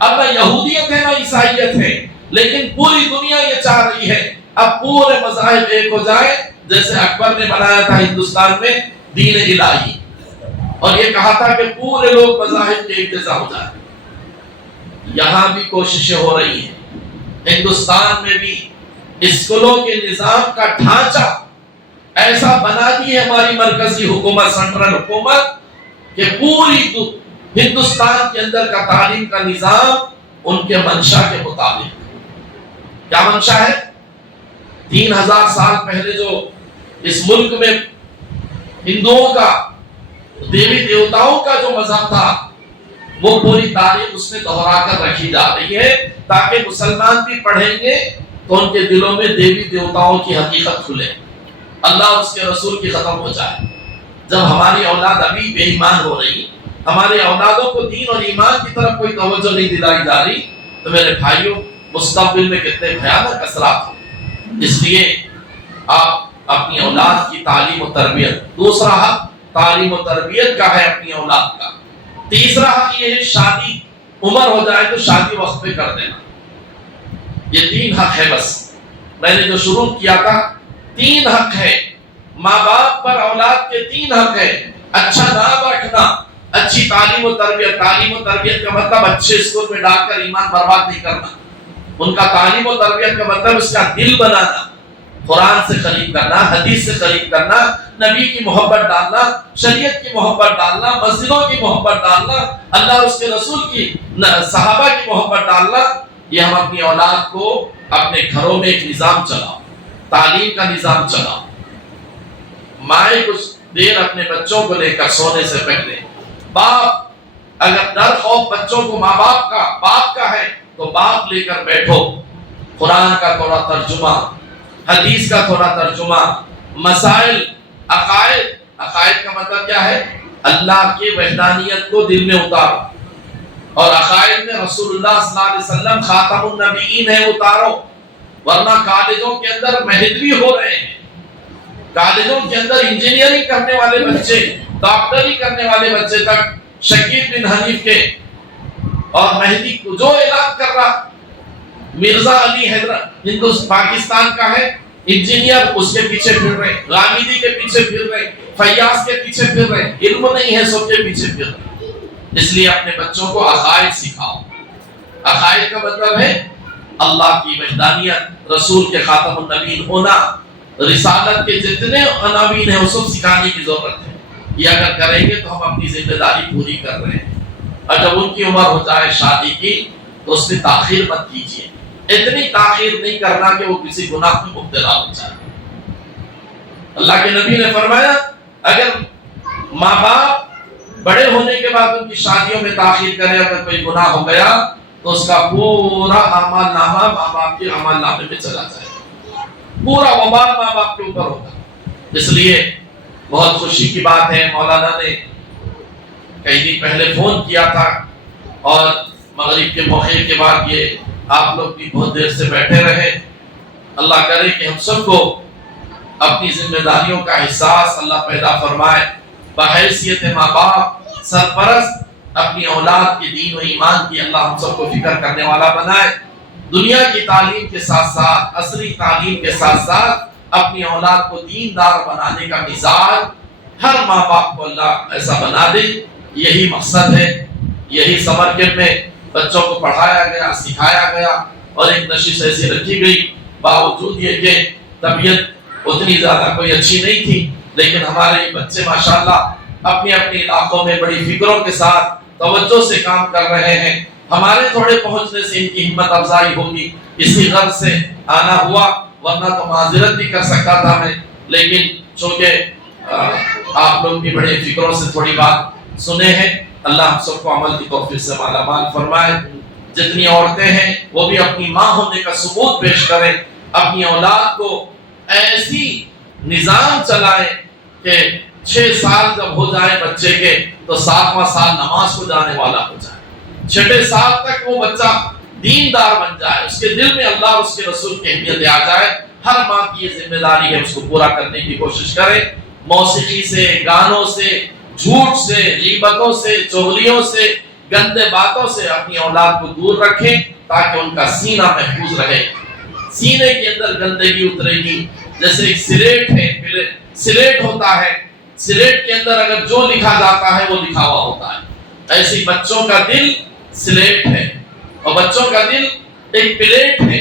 اب نہ یہودیت ہے نہ عیسائیت ہے، لیکن پوری دنیا یہ چاہ رہی ہے اب پورے مذاہب ایک ہو جائے، جیسے اکبر نے بنایا تھا ہندوستان میں دین الہی، اور یہ کہا تھا کہ پورے لوگ مذاہب کے اقتضا ہو جائیں۔ یہاں بھی کوششیں ہو رہی ہیں، ہندوستان میں بھی اسکولوں کے نظام کا ڈھانچہ ایسا بنا دی ہے ہماری مرکزی حکومت، سینٹرل حکومت، کہ پوری ہندوستان کے اندر کا تعلیم کا نظام ان کے منشا کے مطابق۔ کیا منشا ہے؟ 3000 سال پہلے جو اس ملک میں ہندوؤں کا دیوی دیوتاؤں کا جو مذہب تھا، وہ پوری تاریخ اس میں دہرا کر رکھی جا رہی ہے، تاکہ مسلمان بھی پڑھیں گے تو ان کے دلوں میں دیوی دیوتاؤں کی حقیقت کھلے، اللہ اور اس کے رسول کی ختم ہو جائے۔ جب ہماری اولاد ابھی بے ایمان ہو رہی، ہماری اولادوں کو دین اور ایمان کی طرف کوئی توجہ نہیں دلائی جا رہی، تو میرے بھائیوں مستقبل میں کتنے بھیانک اثرات ہوں۔ اس لیے آپ اپنی اولاد کی تعلیم و تربیت، دوسرا حق تعلیم و تربیت کا ہے اپنی اولاد کا۔ تیسرا حق یہ ہے شادی، عمر ہو جائے تو شادی وقت پہ کر دینا۔ یہ 3 حق ہے، بس میں نے جو شروع کیا تھا 3 حق ہے ماں باپ پر اولاد کے، 3 حق ہے۔ اچھا نام رکھنا، اچھی تعلیم و تربیت۔ تعلیم و تربیت کا مطلب اچھے اسکول میں ڈال کر ایمان برباد نہیں کرنا، ان کا تعلیم و تربیت کا مطلب اس کا دل بنانا، قرآن سے قریب کرنا، حدیث سے قریب کرنا، نبی کی محبت ڈالنا، شریعت کی محبت ڈالنا، مسجدوں کی محبت ڈالنا، اللہ اور اس کے رسول کی، صحابہ کی محبت ڈالنا۔ یہ ہم اپنی اولاد کو اپنے گھروں میں ایک نظام چلاؤ، تعلیم کا نظام چلاؤ۔ مائیں کچھ دیر اپنے بچوں کو لے کر سونے سے پہلے، باپ اگر ڈر خوف بچوں کو ماں باپ کا، باپ کا ہے تو باپ لے کر بیٹھو، قرآن کا تھوڑا ترجمہ، حدیث کا تھوڑا ترجمہ، مسائل، عقائد۔ عقائد کا مطلب کیا ہے؟ اللہ کی وحدانیت کو دل میں اتارو، اور عقائد میں رسول اللہ صلی اللہ علیہ وسلم خاتم النبیین ہے، اتارو، ورنہ کالجوں کے اندر مہدوی ہو رہے ہیں، کالجوں کے اندر انجینئرنگ کرنے والے بچے، ڈاکٹری کرنے والے بچے تک شکیل بن حنیف کے، اور مہدی کو جو اعلان کر رہا، مرزا علی حیدر پاکستان کا ہے انجینئر، اس کے پیچھے پھر رہے، غامدی کے پیچھے پھر رہے، فیاض کے پیچھے پھر رہے، علم نہیں ہے سب کے پیچھے پھر رہے۔ اس لیے اپنے بچوں کو عقائد سکھاؤ۔ عقائد کا مطلب ہے اللہ کی وحدانیت، رسول کے خاتم النبیین ہونا، رسالت کے جتنے عناوین ہیں وہ سب سکھانے کی ضرورت ہے۔ یہ اگر کریں گے تو ہم اپنی ذمہ داری پوری کر رہے ہیں۔ اور جب ان کی عمر ہو جائے شادی کی تو اس میں تاخیر مت کیجیے، اتنی تاخیر نہیں کرنا کہ وہ کسی گناہ میں مبتلا ہو جائے۔ اللہ کے نبی نے فرمایا اگر ماں باپ بڑے ہونے کے بعد ان کی شادیوں میں تاخیر کرے، اگر کوئی گناہ ہو گیا تو اس کا پورا اعمال نامہ ماں باپ کے اعمال نامے میں چلا جائے گا، پورا وبال ماں باپ کے اوپر ہوگا۔ اس لیے بہت خوشی کی بات ہے، مولانا نے کئی دن پہلے فون کیا تھا، اور مغرب کے موقع کے بعد یہ آپ لوگ بھی بہت دیر سے بیٹھے رہے۔ اللہ کرے کہ ہم سب کو اپنی ذمہ داریوں کا احساس اللہ پیدا فرمائے، بحیثیت ماں باپ سرپرست اپنی اولاد کے دین و ایمان کی اللہ ہم سب کو فکر کرنے والا بنائے۔ دنیا کی تعلیم کے ساتھ ساتھ، عصری تعلیم کے ساتھ ساتھ اپنی اولاد کو دیندار بنانے کا مزاج ہر ماں باپ کو اللہ ایسا بنا دے۔ یہی مقصد ہے، یہی سمر کیمپ میں بچوں کو پڑھایا گیا، سکھایا گیا، اور ایک نشست ایسی رکھی گئی، باوجود یہ کہ طبیعت اتنی زیادہ کوئی اچھی نہیں تھی، لیکن ہمارے بچے ماشاءاللہ اپنی اپنی علاقوں میں بڑی فکروں کے ساتھ توجہ سے کام کر رہے ہیں۔ ہمارے تھوڑے پہنچنے سے ان کی ہمت افزائی ہوگی، اسی غرض سے آنا ہوا، ورنہ تو معذرت بھی کر سکتا تھا میں، لیکن چونکہ آپ لوگ بھی بڑے فکروں سے تھوڑی بات سنے ہیں، اللہ ہم سب کو عمل کی توفیق سے مالا مال فرمائے۔ جتنی عورتیں ہیں وہ بھی اپنی ماں ہونے کا ثبوت پیش کریں، اپنی اولاد کو ایسی نظام چلائیں کہ 6 سال جب ہو جائے بچے کے تو 7واں سال نماز کو جانے والا ہو جائے، 6 سال تک وہ بچہ دیندار بن جائے، اس کے دل میں اللہ اور اس کے رسول کی اہمیت آ جائے، ہر ماں کی یہ ذمہ داری ہے اس کو پورا کرنے کی کوشش کرے۔ موسیقی سے، گانوں سے، جھوٹ سے، غیبتوں سے، چغلیوں سے، گندے باتوں سے اپنی اولاد کو دور رکھیں تاکہ ان کا سینہ محفوظ رہے۔ سینے کے اندر گندگی اترے گی، جیسے ایک سلیٹ ہے، سلیٹ ہوتا ہے، سلیٹ کے اندر اگر جو لکھا جاتا ہے وہ لکھا ہوا ہوتا ہے، ایسے بچوں کا دل سلیٹ ہے اور بچوں کا دل ایک پلیٹ ہے۔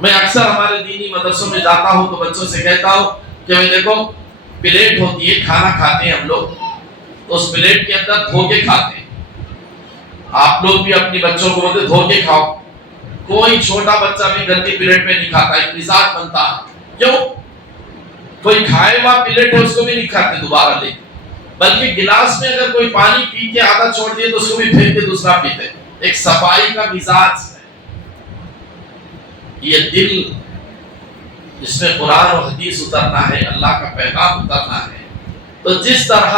میں اکثر ہمارے دینی مدرسوں میں جاتا ہوں تو بچوں سے کہتا ہوں کہ میں دیکھو پلیٹ ہوتی ہے، کھانا کھاتے ہیں ہم لوگ تو اس پلیٹ کے اندر دھو کے کھاتے ہیں۔ آپ لوگ بھی اپنی بچوں کو بولتے دھو کے کھاؤ، کوئی چھوٹا بچہ بھی گندی پلیٹ میں نہیں کھاتا، ایک مزاج بنتا ہے۔ کیوں؟ کوئی کھائے ہوا پلیٹ ہے اس کو بھی نہیں کھاتے دوبارہ لے، بلکہ گلاس میں اگر کوئی پانی پی کے آدھا چھوڑ دیے تو اس کو بھی پھینک کے دوسرا پیتے۔ ایک صفائی کا مزاج ہے۔ یہ دل جس میں قرآن اور حدیث اترنا ہے، اللہ کا پیغام اترنا ہے، تو جس طرح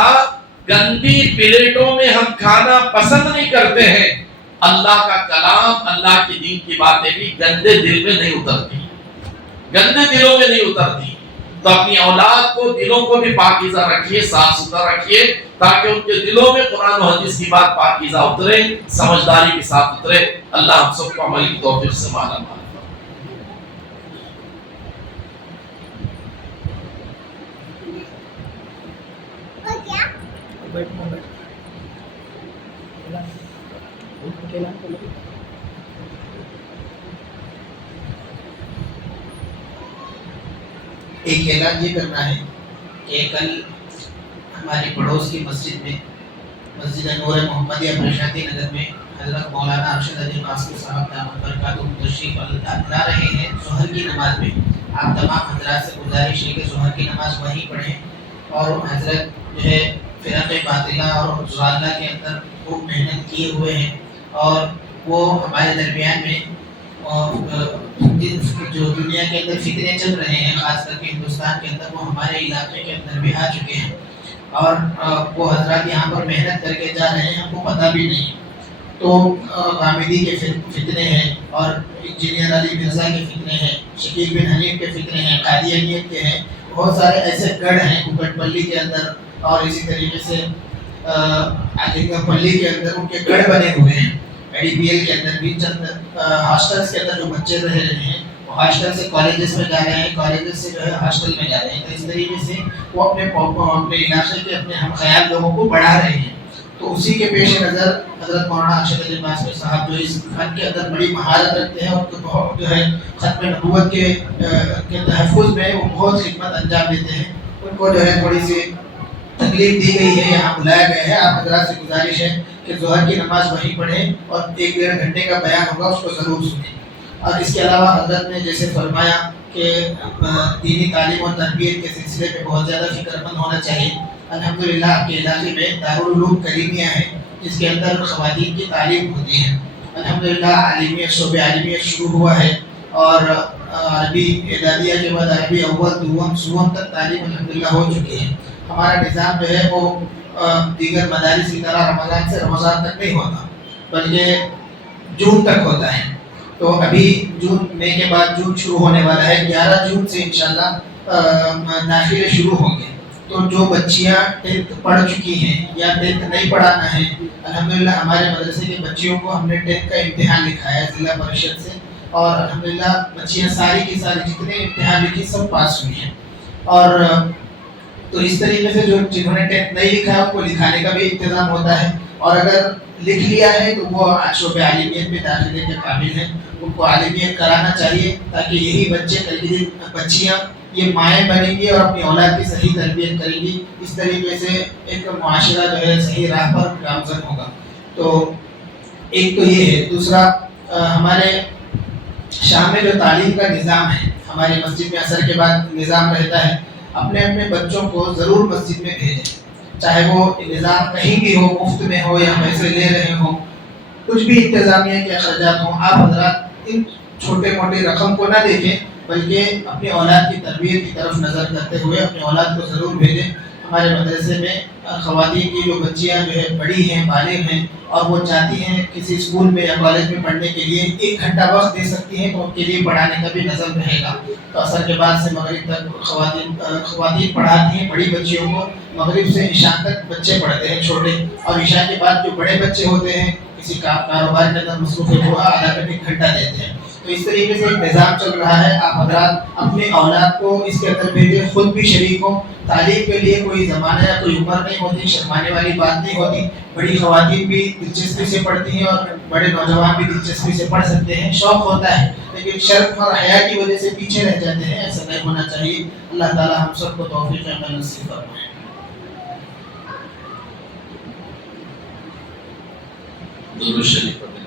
گندی پلیٹوں میں ہم کھانا پسند نہیں کرتے ہیں، اللہ کا کلام، اللہ کی دین کی باتیں بھی گندے دل میں نہیں اترتی، گندے دلوں میں نہیں اترتی۔ تو اپنی اولاد کو، دلوں کو بھی پاکیزہ رکھیے، صاف ستھرا رکھیے تاکہ ان کے دلوں میں قرآن و حدیث کی بات پاکیزہ اترے، سمجھداری کے ساتھ اترے۔ اللہ ہم سب کو عمل کی توفیق سے مالا مال۔ ایک اعلان یہ کرنا ہے کہ کل ہماری پڑوس کی مسجد میں، مسجد نور محمدیہ پرشانتی نگر میں حضرت مولانا ارشد علی قاسمی صاحب دامت برکاتہم تشریف لا رہے ہیں ظہر کی نماز میں۔ آپ تمام حضرات سے گزارش ہے کہ ظہر کی نماز وہیں پڑھیں، اور حضرت جو ہے فرق باطلہ اور ضالہ کے اندر خوب محنت کیے ہوئے ہیں، اور وہ ہمارے درمیان میں جو دنیا کے اندر فتنے چل رہے ہیں، خاص کر کے ہندوستان کے اندر، وہ ہمارے علاقے کے اندر بھی آ چکے ہیں، اور وہ حضرات یہاں پر محنت کر کے جا رہے ہیں، ہم کو پتہ بھی نہیں۔ تو غامدی کے فتنے ہیں، اور انجینئر علی مرزا کے فتنے ہیں، شکیل بن حنیف کے فتنے ہیں، قادیانیت کے ہیں، بہت سارے ایسے گڑھ ہیں ککٹ پلی کے اندر، اور اسی طریقے سے علی گڑھ پلی کے اندر ان کے گڑھ بنے ہوئے ہیں۔ ایڈی پی ایل کے اندر بھی چند ہاسٹلس کے اندر جو بچے رہ رہے ہیں، وہ ہاسٹل سے کالجز میں جا رہے ہیں، کالجز سے جو ہے ہاسٹل میں جا رہے ہیں، تو اس طریقے سے وہ اپنے علاقے کے اپنے ہم خیال لوگوں کو بڑھا رہے ہیں۔ تو اسی کے پیش نظر حضرت مولانا ارشد علی قاسمی صاحب جو اس فن کے اندر بڑی مہارت رکھتے ہیں، اور بہت جو ہے ختم نبوت کے تحفظ میں وہ بہت خدمت انجام دیتے ہیں، ان کو جو ہے تھوڑی سی تکلیف دی گئی ہے، یہاں بلایا گیا ہے۔ آپ حضرات سے گزارش ہے کہ ظہر کی نماز وہیں پڑھیں، اور 1-1.5 گھنٹے کا بیان ہوگا، اس کو ضرور سنیں۔ اور اس کے علاوہ حضرت نے جیسے فرمایا کہ دینی تعلیم اور تربیت کے سلسلے میں بہت زیادہ فکر مند ہونا چاہیے۔ الحمدللہ آپ کے علاقے میں دارالعلوم کریمیہ ہے، جس کے اندر خواتین کی تعلیم ہوتی ہے۔ الحمدللہ عالمیت، شعبہ عالمیت شروع ہوا ہے، اور عربی اعدادیہ کے بعد عربی اول، دوم، سوم تک تعلیم الحمدللہ ہو چکی ہے۔ ہمارا نظام جو ہے وہ دیگر مدارس کی طرح رمضان سے رمضان تک نہیں ہوتا، بلکہ جون تک ہوتا ہے۔ تو ابھی جون مئی کے بعد جون شروع ہونے والا ہے، 11 جون سے انشاءاللہ داخلے شروع ہوں گے۔ تو جو بچیاں 10th پڑھ چکی ہیں یا 10th نہیں پڑھانا ہے، الحمدللہ ہمارے مدرسے کے بچیوں کو ہم نے 10th کا امتحان لکھایا ہے ضلع پریشد سے، اور الحمدللہ بچیاں ساری کی ساری جتنے امتحان لکھی سب پاس ہوئی ہیں۔ اور تو اس طریقے سے جو جنہوں نے 10th نہیں لکھا ہے ان کو لکھانے کا بھی انتظام ہوتا ہے، اور اگر لکھ لیا ہے تو وہ شعبہ عالمیت میں داخلے کے قابل ہیں، ان کو عالمیت کرانا چاہیے، تاکہ یہی بچے کل کے دن بچیاں یہ مائیں بنیں گی اور اپنی اولاد کی صحیح تربیت کریں گی۔ اس طریقے سے ایک معاشرہ جو ہے صحیح راہ پر گامزن ہوگا۔ تو ایک تو یہ ہے۔ دوسرا، ہمارے شام میں جو تعلیم کا نظام ہے، ہماری مسجد میں عصر کے بعد نظام رہتا ہے، اپنے اپنے بچوں کو ضرور مسجد میں بھیجیں، چاہے وہ نظام کہیں بھی ہو، مفت میں ہو یا پیسے لے رہے ہوں، کچھ بھی انتظامیہ کے اخراجات ہوں، آپ حضرات ان چھوٹے موٹے رقم کو نہ دیکھیں، بلکہ اپنی اولاد کی تربیت کی طرف نظر کرتے ہوئے اپنی اولاد کو ضرور بھیجیں۔ ہمارے مدرسے میں خواتین کی جو بچیاں جو ہے بڑی ہیں، بالغ ہیں، اور وہ چاہتی ہیں کسی اسکول میں یا کالج میں پڑھنے کے لیے 1 گھنٹہ وقت دے سکتی ہیں، تو ان کے لیے پڑھانے کا بھی نظم رہے گا۔ تو عصر کے بعد سے مغرب تک خواتین پڑھاتی ہیں بڑی بچیوں کو، مغرب سے عشاء تک بچے پڑھتے ہیں چھوٹے، اور عشاء کے بعد جو بڑے بچے ہوتے ہیں کسی کاروبار کے اندر مصروف ہے وہ آدھا گھنٹہ 1 گھنٹہ دیتے ہیں۔ تو اس طریقے سے ایک نظام چل رہا ہے۔ آپ حضرات اپنے اولاد کو اس کے اندر بھیجیں، خود بھی شریک ہوں۔ تعلیم کے لیے کوئی زمانہ یا کوئی عمر نہیں ہوتی، شرمانے والی بات نہیں ہوتی۔ بڑی خواتین بھی دلچسپی سے پڑھتی ہیں اور بڑے نوجوان بھی دلچسپی سے پڑھ سکتے ہیں، شوق ہوتا ہے، لیکن شرم اور حیا کی وجہ سے پیچھے رہ جاتے ہیں، ایسا نہیں ہونا چاہیے۔ اللہ تعالی ہم سب کو توفیق عمل نصیب فرمائے۔ درود شریف پڑھیں۔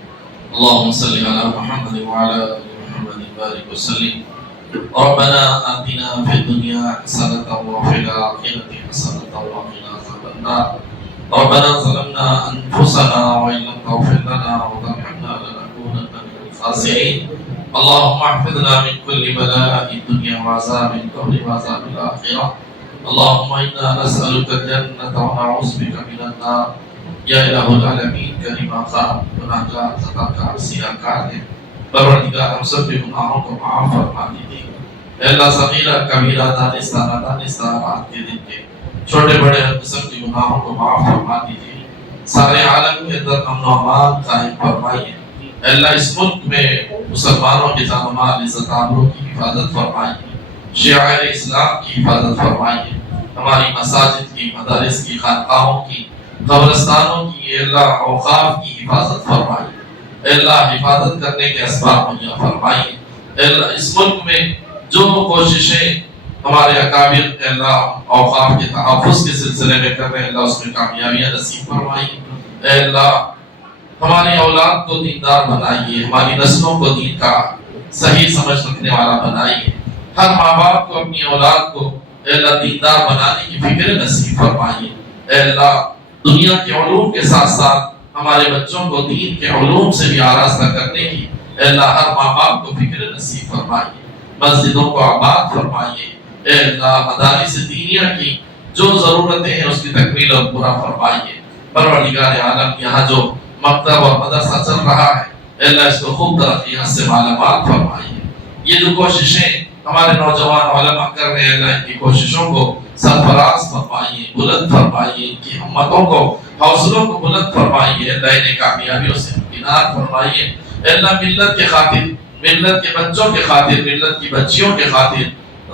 اللهم صل على محمد وعلى آل محمد وبارك وسلم۔ ربنا آتنا في الدنيا حسنة وفي الآخرة حسنة وقنا عذاب النار۔ ربنا ظلمنا أنفسنا وإن لم تغفر لنا وترحمنا لنكونن من الخاسرين۔ اللهم احفظنا من كل بلاء الدنيا وعذاب القبر وعذاب الآخرة۔ اللهم إنا نسألك الجنة ونعوذ بك من النار۔ یا الہ العالمین، کریمہ خان گناہ گار خطا کار سیاہ کار ہیں، پروردگار ہم سب کے گناہوں کو معاف فرما دیجیے۔ اے اللہ صغیرہ کبیرہ دانستہ نادانستہ رات کے دن کے چھوٹے بڑے ہر قسم کے گناہوں کو معاف فرما دیجیے۔ سارے عالم کے اندر امن و امان قائم فرمائیے۔ اے اللہ اس ملک میں مسلمانوں کے جان و مال عزت آبرو کی حفاظت فرمائیے، شعائر اسلام کی حفاظت فرمائیے، ہماری مساجد کی، مدارس کی، خانقاہوں کی، قبرستانوں کی، اے اللہ اوقاف کی حفاظت فرمائیے۔ اے اللہ حفاظت کرنے کے اسباب مہیا فرمائیے۔ اے اللہ اس ملک میں جو کوششیں ہمارے اکابر اے اللہ اوقاف کے تحفظ کے سلسلے میں کر رہے ہیں، اللہ اس میں کامیابیاں نصیب فرمائیے۔ اے اللہ ہماری اولاد کو دیندار بنائیے، ہماری نسلوں کو دین کا صحیح سمجھ رکھنے والا بنائیے۔ ہر ماں باپ کو اپنی اولاد کو اے اللہ دیندار بنانے کی فکر نصیب فرمائیے۔ اے اللہ دنیا کے علوم کے ساتھ ساتھ ہمارے بچوں کو دین کے علوم سے بھی آراستہ کرنے کی اے اللہ ہر ماں باپ کو فکر نصیب فرمائیے۔ مسجدوں کو آباد فرمائیے۔ اے اللہ مدارس دینیہ کی جو ضرورتیں ہیں اس کی تکمیل اور پورا فرمائیے۔ پروردگار عالم یہاں جو مکتب اور مدرسہ چل رہا ہے اے اللہ اس کو خوب ترقیات سے مالا مال فرمائیے۔ یہ جو کوششیں ہمارے نوجوان علماء کر رہے ہیں اللہ ان کی کوششوں کو سرفراز فرمائیے، بلند فرمائیے، ان کی ہمتوں کو حوصلوں کو بلند فرمائیے۔ اللہ انہیں کامیابیوں سے امکنان فرمائیے۔ اے اللہ ملت کے خاطر، ملت کے بچوں کے خاطر، ملت کی بچیوں کے خاطر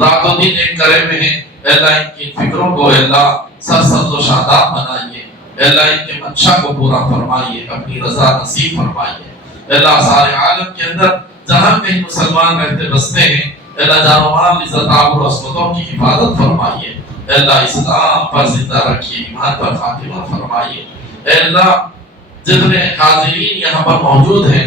رات و دن ایک کرے میں ہیں۔ اے اللہ ان کی فکروں کو اے اللہ سرسبز و شاداب بنائیے۔ اے اللہ ان کے منشا کو پورا فرمائیے، اپنی رضا نصیب فرمائیے۔ اے اللہ سارے عالم کے اندر جہاں کہیں مسلمان رہتے بستے ہیں اے اللہ جان و مال عزت آبرو و عصمتوں کی حفاظت فرمائیے۔ اے اللہ اسلام پر زندہ رکھیے، ایمان پر خاتمہ فرمائیے۔ اے اللہ جتنے حاضرین یہاں پر موجود ہیں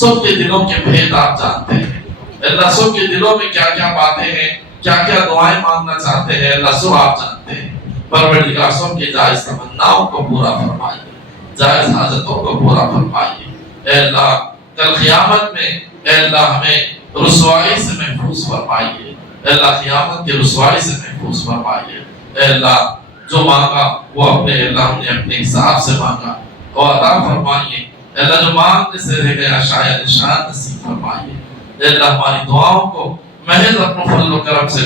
سب کے دلوں کے بھید آپ جانتے ہیں۔ اے اللہ سب کے دلوں میں کیا کیا باتیں ہیں، کیا کیا دعائیں مانگنا چاہتے ہیں، اللہ سب آپ جانتے ہیں۔ پروردگار سب کے جائز تمناؤں کو پورا فرمائیے، جائز حاجتوں کو پورا فرمائیے۔ اے اللہ کل قیامت میں اے اللہ ہمیں رسوائی سے محفوظ فرمائیے۔ اے اللہ قیامت کے رسوائی سے محفوظ فرمائیے۔ اے اللہ جو مانگا وہ اپنے اللہ ہم نے اپنے حساب سے مانگا اور عطا فرمائیے۔ اے اللہ جو مانگنے سے رہ گیا شاید نشان نصیب فرمائیے۔ اے اللہ ہماری دعاؤں کو محض اپنے فضل و کرم سے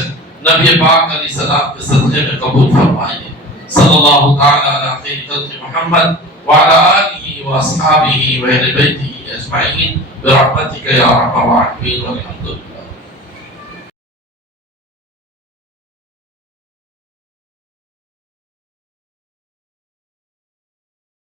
نبی پاک علیہ السلام کے صدقے میں قبول فرمائیے۔ صلی اللہ تعالی علی خیر خلق محمد وعلی آلہ واصحابہ واہل بیتہ اجمعین برحمتک یا ارحم الراحمین والحمد للہ۔